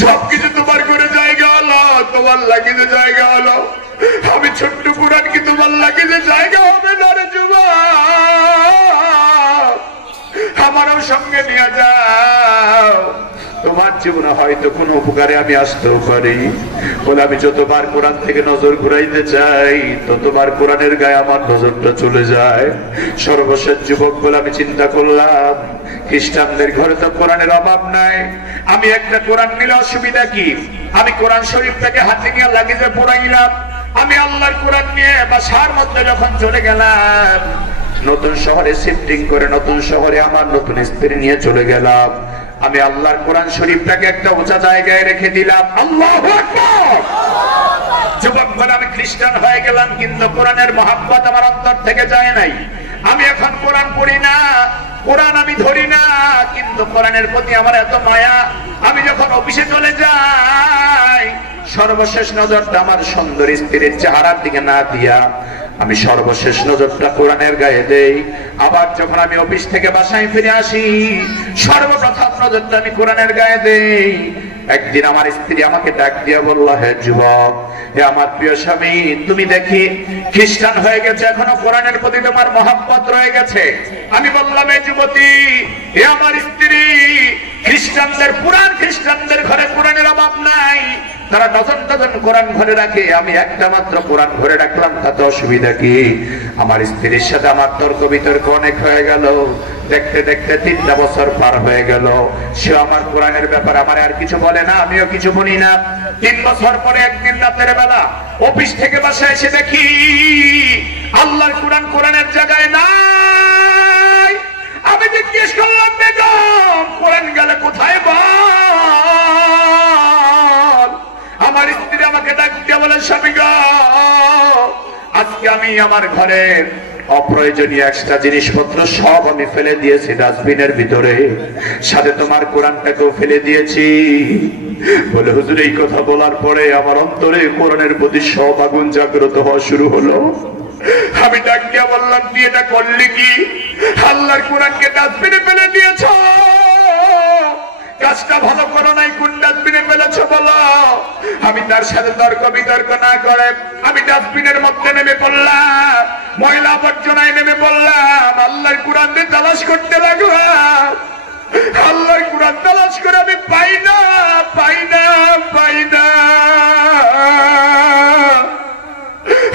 সবকিছু তোমার করে জায়গা হলো, তোমার লাগেজে জায়গা হলো, আমি ছোট্ট কোরআন কি তোমার লাগেজে জায়গা হবে না রে যুবক, আমারও সঙ্গে নিয়ে যাও। তোমার জীবনে হয়তো কোনো উপকারে আমি আসতেও পারি। বলে আমি যতবার কোরআন থেকে নজর ঘুরাইতে চাই ততবার কোরআনের গায়ে আমার নজরটা চলে যায়। সর্বশেষ যুবক বলে আমি চিন্তা করলাম খ্রিস্টানদের ঘরে তো কোরআনের অভাব নাই, আমি একটা কোরআন নিলে অসুবিধা কি? আমি কোরআন শরীফটাকে হাতে নিয়ে লাগেজে পড়াইলাম। আমি আল্লাহর কোরআন নিয়ে বাসার মধ্যে যখন চলে গেলাম, নতুন শহরে শিফটিং করে নতুন শহরে আমার নতুন স্ত্রী নিয়ে চলে গেলাম, আমি আল্লাহর কোরআন শরীফটাকে একটা উঁচা জায়গায় রেখে দিলাম। আল্লাহু আকবার। যুবক বলে আমি খ্রিস্টান হয়ে গেলাম কিন্তু কোরআনের মহব্বত আমার অন্তর থেকে যায় নাই। আমি এখন কোরআন পড়ি না, কোরআন আমি ধরি না, কিন্তু কোরআনের প্রতি আমার এত মায়া। আমি যখন অফিসে চলে যাই সর্বশেষ নজরটা আমার সুন্দর স্ত্রীর চেহারার দিকে না দিয়া আমি সর্বশেষ নজরটা কোরআনের গায়ে দেই। আবার যখন আমি অফিস থেকে বাসায় ফিরে আসি সর্বপ্রথম নজরটা আমি কোরআনের গায়ে দেই। একদিন আমার স্ত্রী আমাকে ডাক দিয়া বলল, হে যুবক, হে আমার প্রিয় স্বামী, তুমি দেখি খ্রিস্টান হয়ে গেছে, এখনো কোরআনের প্রতি তোমার মহব্বত রয়ে গেছে। আমি বললাম, এই যুবতী, হে আমার স্ত্রী, খ্রিস্টানদের পুরান খ্রিস্টানদের ঘরে কোরআনের অভাব নাই, তারা ডজন ডজন কোরআন ঘরে রাখে, আমি একটা মাত্র কোরআন ঘরে রাখলাম, তাতে অসুবিধা কি? আমার স্ত্রীর সাথে আমার তর্ক বিতর্ক অনেক হয়ে গেল। দেখতে দেখতে 3টা বছর পার হয়ে গেল। সে আমার কোরআনের ব্যাপারে আমার আর কিছু বলে না, আমিও কিছু বলি না। 3 বছর পরে একদিন রাতের বেলা অফিস থেকে বাসায় এসে দেখি আল্লাহর কোরআন কোরআনের জায়গায় নাই। আমি জিজ্ঞেস করলাম, বেগম, কোরআন গেলে কোথায় বল? আমার স্ত্রী আমাকে ডাক দিয়ে বলে, স্বামী গো, আজকে আমি আমার ঘরের অপ্রয়োজনীয় এক্সট্রা জিনিসপত্র সব আমি ফেলে দিয়েছি ডাস্টবিনের ভিতরে, সাথে তোমার কোরআনটাকেও ফেলে দিয়েছি। বলে, হুজুর, এই কথা বলার পরে আমার অন্তরে কোরআনের প্রতি সব আগুন জাগ্রত হওয়া শুরু হলো। আমি ডাক দিয়ে বললাম, তুই এটা করলি কি? আল্লাহর কোরআনকে ডাস্টবিনে ফেলে দিয়েছ, কাজটা ভালো করো নাই, কোন ডাস্টবিনে ফেলেছ বলো। আমি তার সাথে তর্ক বিতর্ক না করে আমি ডাস্টবিনের মধ্যে নেমে পড়লাম, ময়লা আবর্জনায় নেমে পড়লাম, আল্লাহর কোরআন দিয়ে তালাশ করতে লাগলাম। আল্লাহর কোরআন তালাশ করে আমি পাই না, পাই না, পাই না।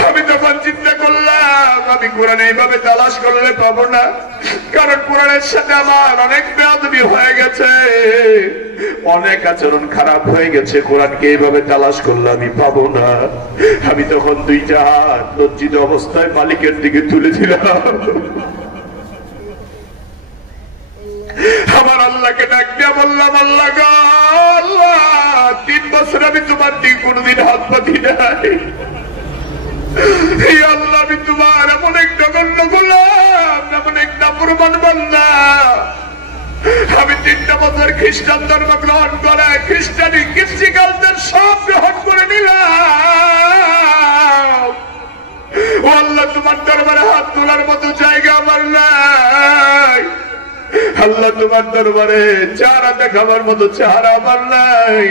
আমি তখন চিন্তা করলাম, আমি কোরআন এইভাবে তালাশ করলে পাবো না, কারণ কোরআনের সাথে আমার অনেক বেয়াদবি হয়ে গেছে, অনেক আচরণ খারাপ হয়ে গেছে। কোরআনকে এইভাবে তালাশ করলে আমি পাবো না। আমি তখন 2টা হাত লজ্জিত অবস্থায় মালিকের দিকে তুলে দিলাম। আমার আল্লাহকে ডাক দিয়া বললাম, আল্লাহ গো, আল্লাহ, 3 বছর আমি তোমার দিকে কোনোদিন হাত পাতি নাই। হে আল্লাহ, আমি তোমার এমন এক জঘন্য গোলাম, এমন এক নাফরমান বান্দা। আমি 3টা বছর খ্রিস্টান ধর্ম গ্রহণ করে খ্রিস্টানি কৃষ্টিকালদের সব গ্রহণ করে নিলাম। ও আল্লাহ, তোমার দরবারে হাত তোলার মতো জায়গা আমার নাই। আল্লাহ, তোমার দরবারে চেহারা দেখাবার মতো চেহারা আমার নাই।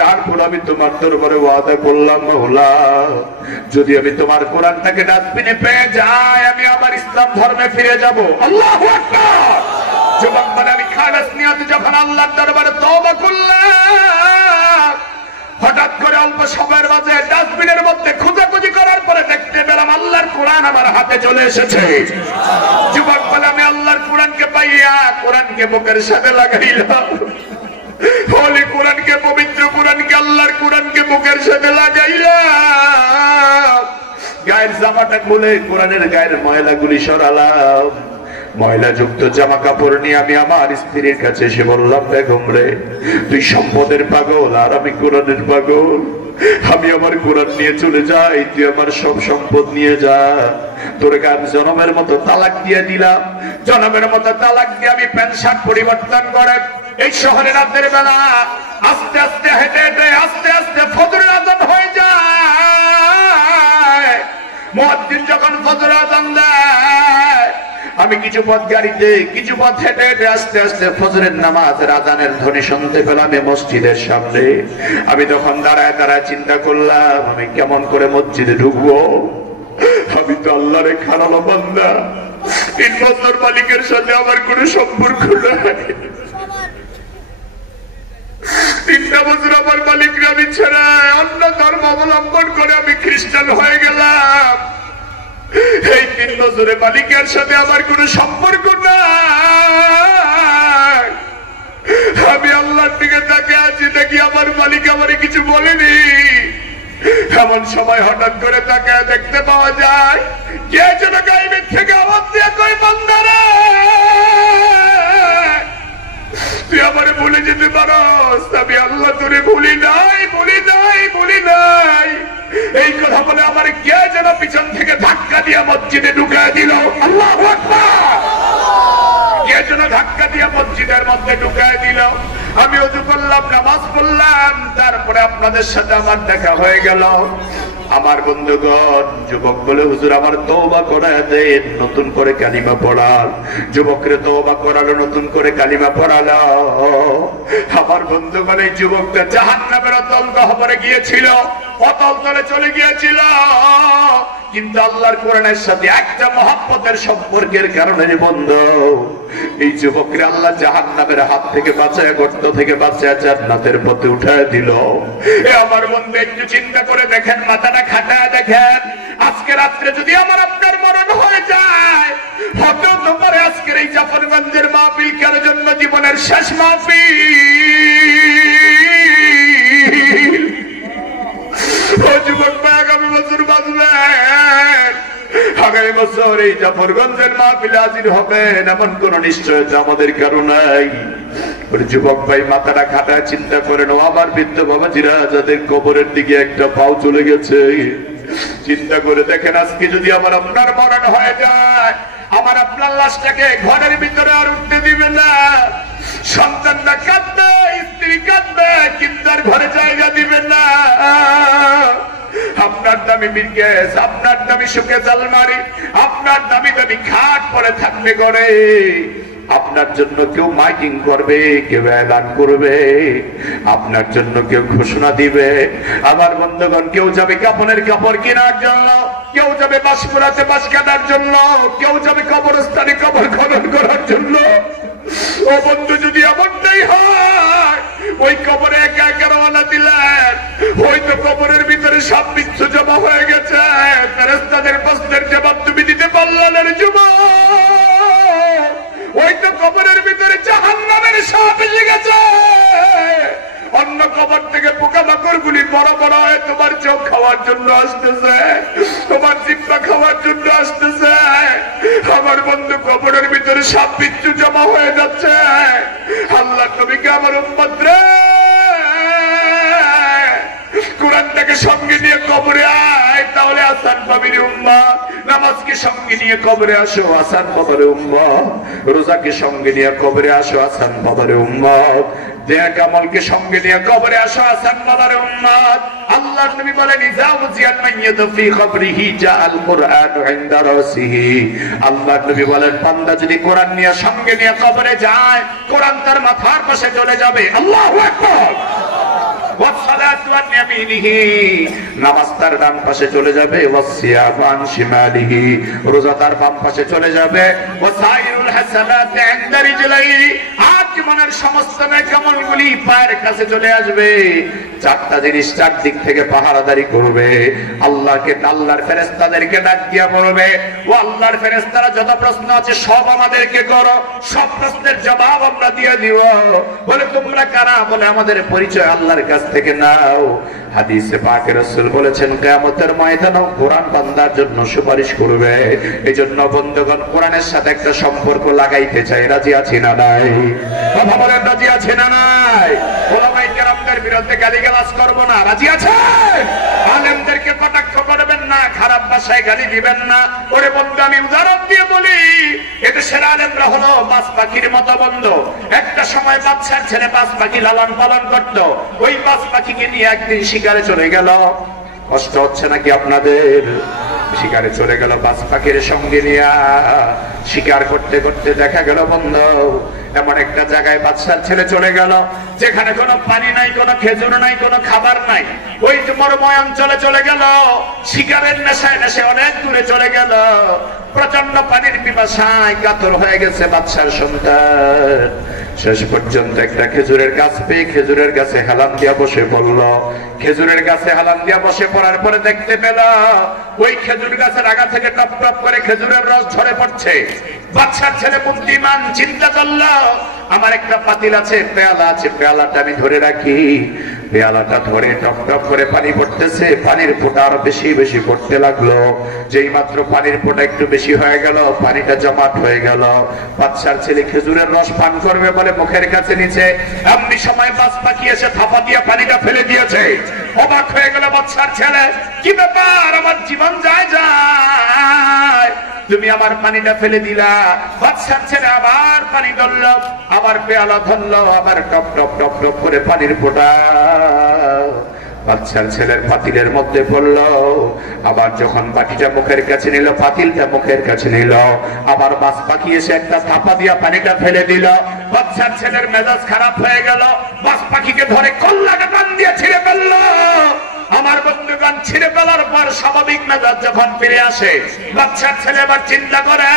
তারপর আমি তোমার দরবারে ওয়াদা করলাম, মাওলা, যদি আমি তোমার কোরআনটাকে ডাস্টবিনে পেয়ে যাই আমি আমার ইসলাম ধর্মে ফিরে যাব। আল্লাহু আকবার। যুবক বলে, আমি খালেস নিয়তে যখন আল্লাহর দরবারে তওবা করলাম, হঠাৎ করে অল্প সময়ের মাঝে ডাস্টবিনের মধ্যে খোঁজাখুঁজি করার পরে দেখতে পেলাম আল্লাহর কোরআন আমার হাতে চলে এসেছে। যুবক বলে, আমি আল্লাহর কোরআনকে পাইয়া কোরআনকে বুকের সাথে লাগাইলাম। হোলি কোরআনকে, পবিত্র কোরআনকে, আল্লাহর কোরআনকে বুকের সাথে লাগাইলাম। গায়ের জামাটা খুলে কোরআনের গায়ের ময়লাগুলি সরালাম। ময়লা যুক্ত জামা কাপড় নিয়ে আমি আমার স্ত্রীর কাছে এসে বললাম, বেগম রে, তুই সম্পদের পাগল আর আমি কোরআনের পাগল। আমি আমার কোরআন নিয়ে চলে যাই, তুই আমার সব সম্পদ নিয়ে যা। তোরকে আমি জনমের মতো তালাক দিয়ে দিলাম। জনমের মতো তালাক দিয়ে আমি প্যান্ট শার্ট পরিবর্তন করে এই শহরে রাতের বেলা আস্তে আস্তে হেঁটে হেঁটে আস্তে আস্তে ফজরের আযান হয়ে যায়। মুয়াজ্জিন যখন ফজরের আযান দেয়, আমি কিছু পথ গাড়িতে, কিছু পথ হেঁটে হেঁটে আস্তে আস্তে ফজরের নামাজের আযানের ধ্বনি শুনতে পেলাম মসজিদের সামনে। আমি তখন দাঁড়ায় দাঁড়ায় চিন্তা করলাম, আমি কেমন করে মসজিদে ঢুকবো? আমি তো আল্লাহর খারাপ বান্দা, 3 বছর মালিকের সাথে আমার কোনো সম্পর্ক নাই। বছর আমার মালিকরা আমি ছেড়ে অন্য ধর্ম অবলম্বন করে আমি খ্রিস্টান হয়ে গেলাম। এই 3 বছরে মালিকের সাথে আমার কোনো সম্পর্ক নাই। আমি আল্লাহর দিকে তাকে আছি, দেখি আমার মালিক আমারে কিছু বলেনি। এমন সময় হঠাৎ করে তাকে দেখতে পাওয়া যায় কে যেন গায়েবের থেকে আওয়াজ দিয়ে কই, বান্দারে তুই আমারে ভুলে যেতে পারস, আমি আল্লাহ তোরে ভুলি নাই, ভুলি নাই, ভুলি নাই। এই কথা বলে আমার কে যেন পিছন থেকে ধাক্কা দিয়ে মসজিদে ঢুকায় দিল। আল্লাহু আকবার। কে যেন ধাক্কা দিয়ে মসজিদের মধ্যে ঢুকায় দিল। আমি ওযু করলাম, নামাজ পড়লাম, তারপরে আপনাদের সাথে আমার দেখা হয়ে গেল। আমার বন্ধুগণ, যুবক বলে হুজুর আমার তওবা করায় দেন, নতুন করে কালিমা পড়াল। যুবকরে তওবা করালো, নতুন করে কালিমা পড়ালো। আমার বন্ধুগণ, এই যুবকটা জাহান্নামের অতল গহ্বরে গিয়েছিল, অতল তলে চলে গিয়েছিল, কিন্তু আল্লাহর কোরআনের সাথে একটা মহব্বতের সম্পর্কের কারণে বন্ধু এই যুবকরে আল্লাহ জাহান্নামের হাত থেকে বাঁচায়, গর্ত থেকে বাঁচায় জান্নাতের পথে উঠায় দিল। এ আমার বন্ধু, একটু চিন্তা করে দেখেন, মাথাটা খাটায় দেখেন, আজকে রাত্রে যদি আমার আপনার মরণ হয়ে যায়, হতেও তো পারে আজকের এই জাফরগঞ্জের মাহফিল কারো জন্য জীবনের শেষ মাহফিল। ও যুবক ভাই, আগামী বছর বাঁচবেন, আগামী বছর এই জাফরগঞ্জের মাহফিলে হাজির হবেন, এমন কোন নিশ্চয়তা আমাদের কারো নাই। যুবক ভাই, মাথাটা খাটায় চিন্তা করেন, ও আমার বৃদ্ধ বাবাজিরা যাদের কবরের দিকে একটা পাও চলে গেছে, চিন্তা করে দেখেন আজকে যদি আমার আপনার মরণ হয়ে যায়, আমার আপনার লাশটাকে ঘরের ভিতরে আর উঠতে দিবে না। সন্তানরা কাঁদবে, স্ত্রী কাঁদবে, কিন্তু আর ঘরে জায়গা দিবে না। আপনার দামি বিরকেস, আপনার দামি শোকেস আলমারি, আপনার দামি দামি খাট পরে থাকবে ঘরে। আপনার জন্য কেউ মাইকিং করবে, কেউ এলান করবে, আপনার জন্য কেউ ঘোষণা দিবে। আমার বন্ধুগণ, কেউ যাবে কাপড়ের কাপড় কেনার জন্য, কেউ যাবে বাঁশ পোড়াতে বাঁশ কাটার জন্য, কেউ যাবে কবরস্থানে কবর খনন করার জন্য। ও বন্ধু, যদি এমনটাই হয়, ওই কবরে একা একা রওনা দিলেন, হয়তো কবরের ভিতরে সব বিচ্ছু জমা হয়ে গেছে, ফেরেশতাদের প্রশ্নের জবাব তুমি দিতে পারলে না রে যুবক। ওই তো কবরের ভিতরে জাহান্নামের সাপ এসে গেছে, অন্য কবর থেকে পোকামাকড় গুলি বড় বড় হয়ে তোমার চোখ খাওয়ার জন্য আসতেছে, তোমার জিহ্বা খাওয়ার জন্য আসতেছে। আমার বন্ধু, কবরের ভিতরে সাপ বিচ্ছু জমা হয়ে যাচ্ছে। আল্লাহ নবীকে, আমার উম্মত রে, কোরআনটাকে সঙ্গে নিয়ে কবরে আয়, তাহলে আসান পাবি রে উম্মত। নামাজকে সঙ্গে নিয়ে কবরে আসো, আসান পাবে রে উম্মত। রোজাকে সঙ্গে নিয়ে কবরে আসো, আসান পাবে রে উম্মত। নেক আমলকে সঙ্গে নিয়ে কবরে আসো, আসান পাবে রে উম্মত। আল্লাহর নবী বলেন, ইযা উজিয়াল মাইয়িতু ফি কবরিহি জাআল কুরআনু ইনদা রাসিহি। আল্লাহর নবী বলেন, বান্দা যদি কোরআন নিয়ে সঙ্গে নিয়ে কবরে যায়, কোরআন তার মাথার পাশে চলে যাবে। আল্লাহু আকবার। নামাজ তার ডান পাশে চলে যাবে, রোজা তার বাম পাশে চলে যাবে, জীবনের সমস্ত নেকামলগুলি পায়ের কাছে চলে আসবে। চারটা জিনিস চারদিক থেকে পাহারাদারি করবে। আল্লাহকে, আল্লাহর ফেরেশতাদেরকে ডাক দিয়া বলবে, ও আল্লাহর ফেরেশতারা, যত প্রশ্ন আছে সব আমাদেরকে করো, সব প্রশ্নের জবাব আমরা দিয়ে দিব। বলে, তোমরা কারা? বলে, আমাদের পরিচয় আল্লাহর কাছ থেকে নাও। হাদিসে পাকে রাসূল বলেছেন, কিয়ামতের ময়দানেও কোরআন বান্দার জন্য সুপারিশ করবে। এজন্য বন্ধুগণ, কোরআনের সাথে একটা সম্পর্ক লাগাইতে চাই, রাজি আছি না নাই? কথা বলেন, রাজি আছে না নাই? ওলামায়ে কেরামদের বিরুদ্ধে গালিগালাজ করব না, রাজি আছেন? আলেমদেরকে কটাক্ষ করবেন না, খারাপ ভাষায় গালি দিবেন না। ওরে বন্ধু, আমি উদাহরণ দিয়ে বলি, এদেশের আলেমরা হলো বাজ পাখির মতো বন্ধু। একটা সময় বাচ্চার ছেলে বাজ পাখি লালন পালন করত। ওই বাজ পাখিকে নিয়ে একদিন শিকারে চলে গেল। কষ্ট হচ্ছে নাকি আপনাদের? শিকারে চলে গেল, বাজ পাখির সঙ্গে নিয়ে শিকার করতে করতে দেখা গেল বন্ধু, এমন একটা জায়গায় বাচ্চার ছেলে চলে গেল যেখানে কোনো পানি নাই, কোনো খেজুর নাই, কোনো খাবার নাই। ওই মরুময় অঞ্চলে চলে গেল, শিকারের নেশায় নেশে অনেক দূরে চলে গেল। প্রচন্ড পানির পিপাসায় কাতর হয়ে গেছে বাচ্চার সন্তান। শেষ পর্যন্ত একটা খেজুরের গাছ পেয়ে খেজুরের গাছে হেলান দিয়া বসে পড়ল। খেজুরের গাছে হেলান দিয়া বসে পড়ার পরে দেখতে পেল ওই খেজুর গাছের আগা থেকে টপ টপ করে খেজুরের রস ঝরে পড়ছে। বাচ্চার ছেলে বুদ্ধিমান চিন্তা করলো, আমার একটা পাতিল আছে, পেয়ালা আছে, পেয়ালাটা আমি ধরে রাখি। পেয়ালাটা ধরে টপ টপ করে পানি পড়তেছে, পানির ফোঁটা আরো বেশি বেশি পড়তে লাগলো। যেই মাত্র পানির ফোঁটা একটু বেশি হয়ে গেল, পানিটা জমাট হয়ে গেল। বাচ্চার ছেলে খেজুরের রস পান করবে বলে মুখের কাছে নিচে, এমনি সময় বাজ পাখি এসে থাপা দিয়া পানিটা ফেলে দিয়েছে। অবাক হয়ে গেল বাচ্চার ছেলে, কি ব্যাপার, আমার জীবন যায় যায়, তুমি আমার পানিটা ফেলে দিলা। বাচ্চার ছেলে আবার পানি ধরলো, আবার পেয়ালা ধরলো, আবার টপ টপ টপ টপ করে পানির ফোঁটা বাচ্চার ছেলের পাতিলের মধ্যে পড়লো। আবার যখন বাটিটা মুখের কাছে নিল, পাতিলটা মুখের কাছে নিল, আবার বাজ পাখি এসে একটা থাপা দিয়া পানিটা ফেলে দিল। বাচ্চার ছেলের মেজাজ খারাপ হয়ে গেল, বাজ পাখিকে ধরে কল্লাটা টান দিয়ে ছিঁড়ে ফেললো। আমার বন্ধুগণ, ছিঁড়ে ফেলার পর স্বাভাবিক মেজাজ যখন ফিরে আসে, বাচ্চার ছেলে আবার চিন্তা করে,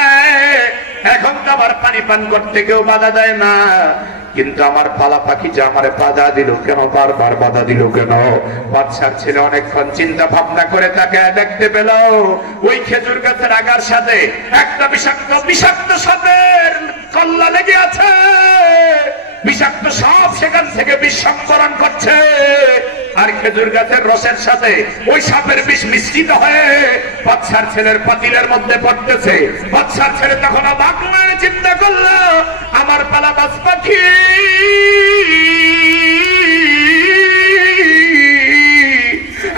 এখন তো আবার পানি পান করতে কেউ বাধা দেয় না, কিন্তু আমার পালা পাখি যে আমারে বাধা দিল কেন, বারবার বাধা দিল কেন? বাচ্চার ছেলে অনেকক্ষণ চিন্তা ভাবনা করে তাকে দেখতে পেল ওই খেজুর গাছের আগার সাথে একটা বিষাক্ত বিষাক্ত সাপের কল্লা লেগে আছে। বিষাক্ত সাপ সেখান থেকে বিষ সংবরণ করছে, আর খেজুর গাছের রসের সাথে ওই সাপের বিষ মিশ্রিত হয়ে বাচ্চার ছেলের পাতিলের মধ্যে পড়তেছে। বাচ্চার ছেলে তখন বাগলায় চিন্তা করলো, আমার পালা বাজ পাখি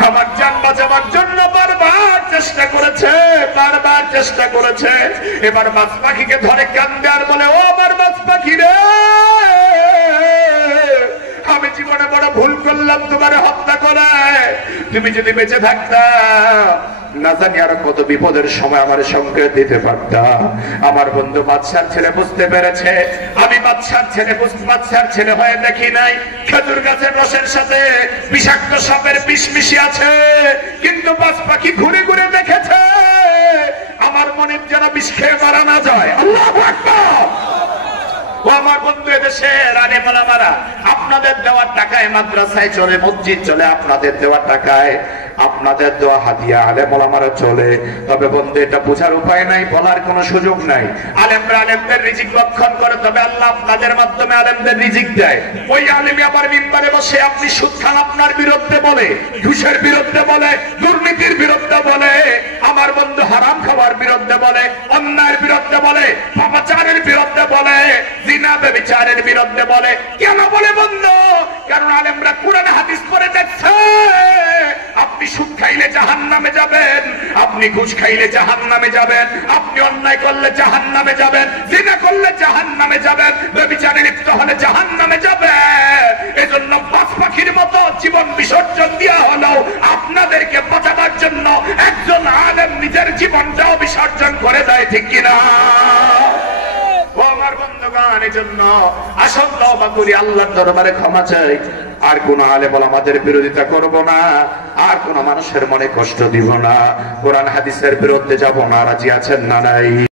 আমার জান বাঁচাবার জন্য বারবার চেষ্টা করেছে, বারবার চেষ্টা করেছে। এবার বাজ পাখিকে ধরে কান্দে আর বলে, ও আমার বাজ পাখি রে, আমি জীবনে বড় ভুল করলাম তোমার হত্যা করে। তুমি যদি বেঁচে থাকতা, না জানি আরো কত বিপদের সময় আমার সংকেত দিতে পারতা। আমার বন্ধু বাদশার ছেলে বুঝতে পেরেছে, আমি বাদশার ছেলে হয়ে দেখি নাই খেজুর গাছের রসের সাথে বিষাক্ত সাপের বিষ মিশে আছে, কিন্তু বাজ পাখি ঘুরে ঘুরে দেখেছে আমার মনের যেন বিষ খেয়ে মারা না যায়। আল্লাহু আকবার। ও আমার বন্ধু, এদেশের আলেম ওলামারা আপনাদের দেওয়া টাকায় মাদ্রাসায় চলে, মসজিদ চলে, আপনাদের দেওয়া টাকায়, আপনাদের দেওয়া হাদিয়া আলেম ওলামারা চলে। তবে বন্ধু, এটা বোঝার উপায় নাই, বলার কোনো সুযোগ নাই। আলেমরা আলেমদের রিজিক রক্ষণ করে, তবে আল্লাহ আপনাদের মাধ্যমে আলেমদের রিজিক দেয়। ওই আলেমই আবার মিম্বারে বসে আপনি সুদ খান আপনার বিরুদ্ধে বলে, ঘুষের বিরুদ্ধে বলে, দুর্নীতির বিরুদ্ধে বলে, আমার বন্ধু হারাম খাবার বিরুদ্ধে বলে, অন্যায়ের বিরুদ্ধে বলে, পাপাচারের বিরুদ্ধে বলে, জিনা ব্যভিচারের বিরুদ্ধে বলে। কেন বলে বন্ধু? কারণ আলেমরা কোরআন হাদিস পড়ে দেখছে আপনি সুদ খাইলে জাহান্নামে যাবেন, আপনি ঘুষ খাইলে জাহান্নামে যাবেন, আপনি অন্যায় করলে জাহান্নামে যাবেন, জিনা করলে জাহান্নামে যাবেন, ব্যভিচারে লিপ্ত হলে জাহান্নামে যাবেন। এজন্য বাজ পাখির মতো জীবন বিসর্জন দেওয়া হলো আপনাদেরকে বাঁচাবার জন্য। একজন আলেম নিজের জীবনটাও বিসর্জন করে দেয়, ঠিক কিনা? ও আমার বন্ধুগণ, এজন্য আসল তওবা করি, আল্লাহর দরবারে ক্ষমা চাই। আর কোন আলেম আমাদের বিরোধিতা করব না, আর কোন মানুষের মনে কষ্ট দিব না, কোরআন হাদিসের বিরুদ্ধে যাব না। রাজি আছেন না নাই?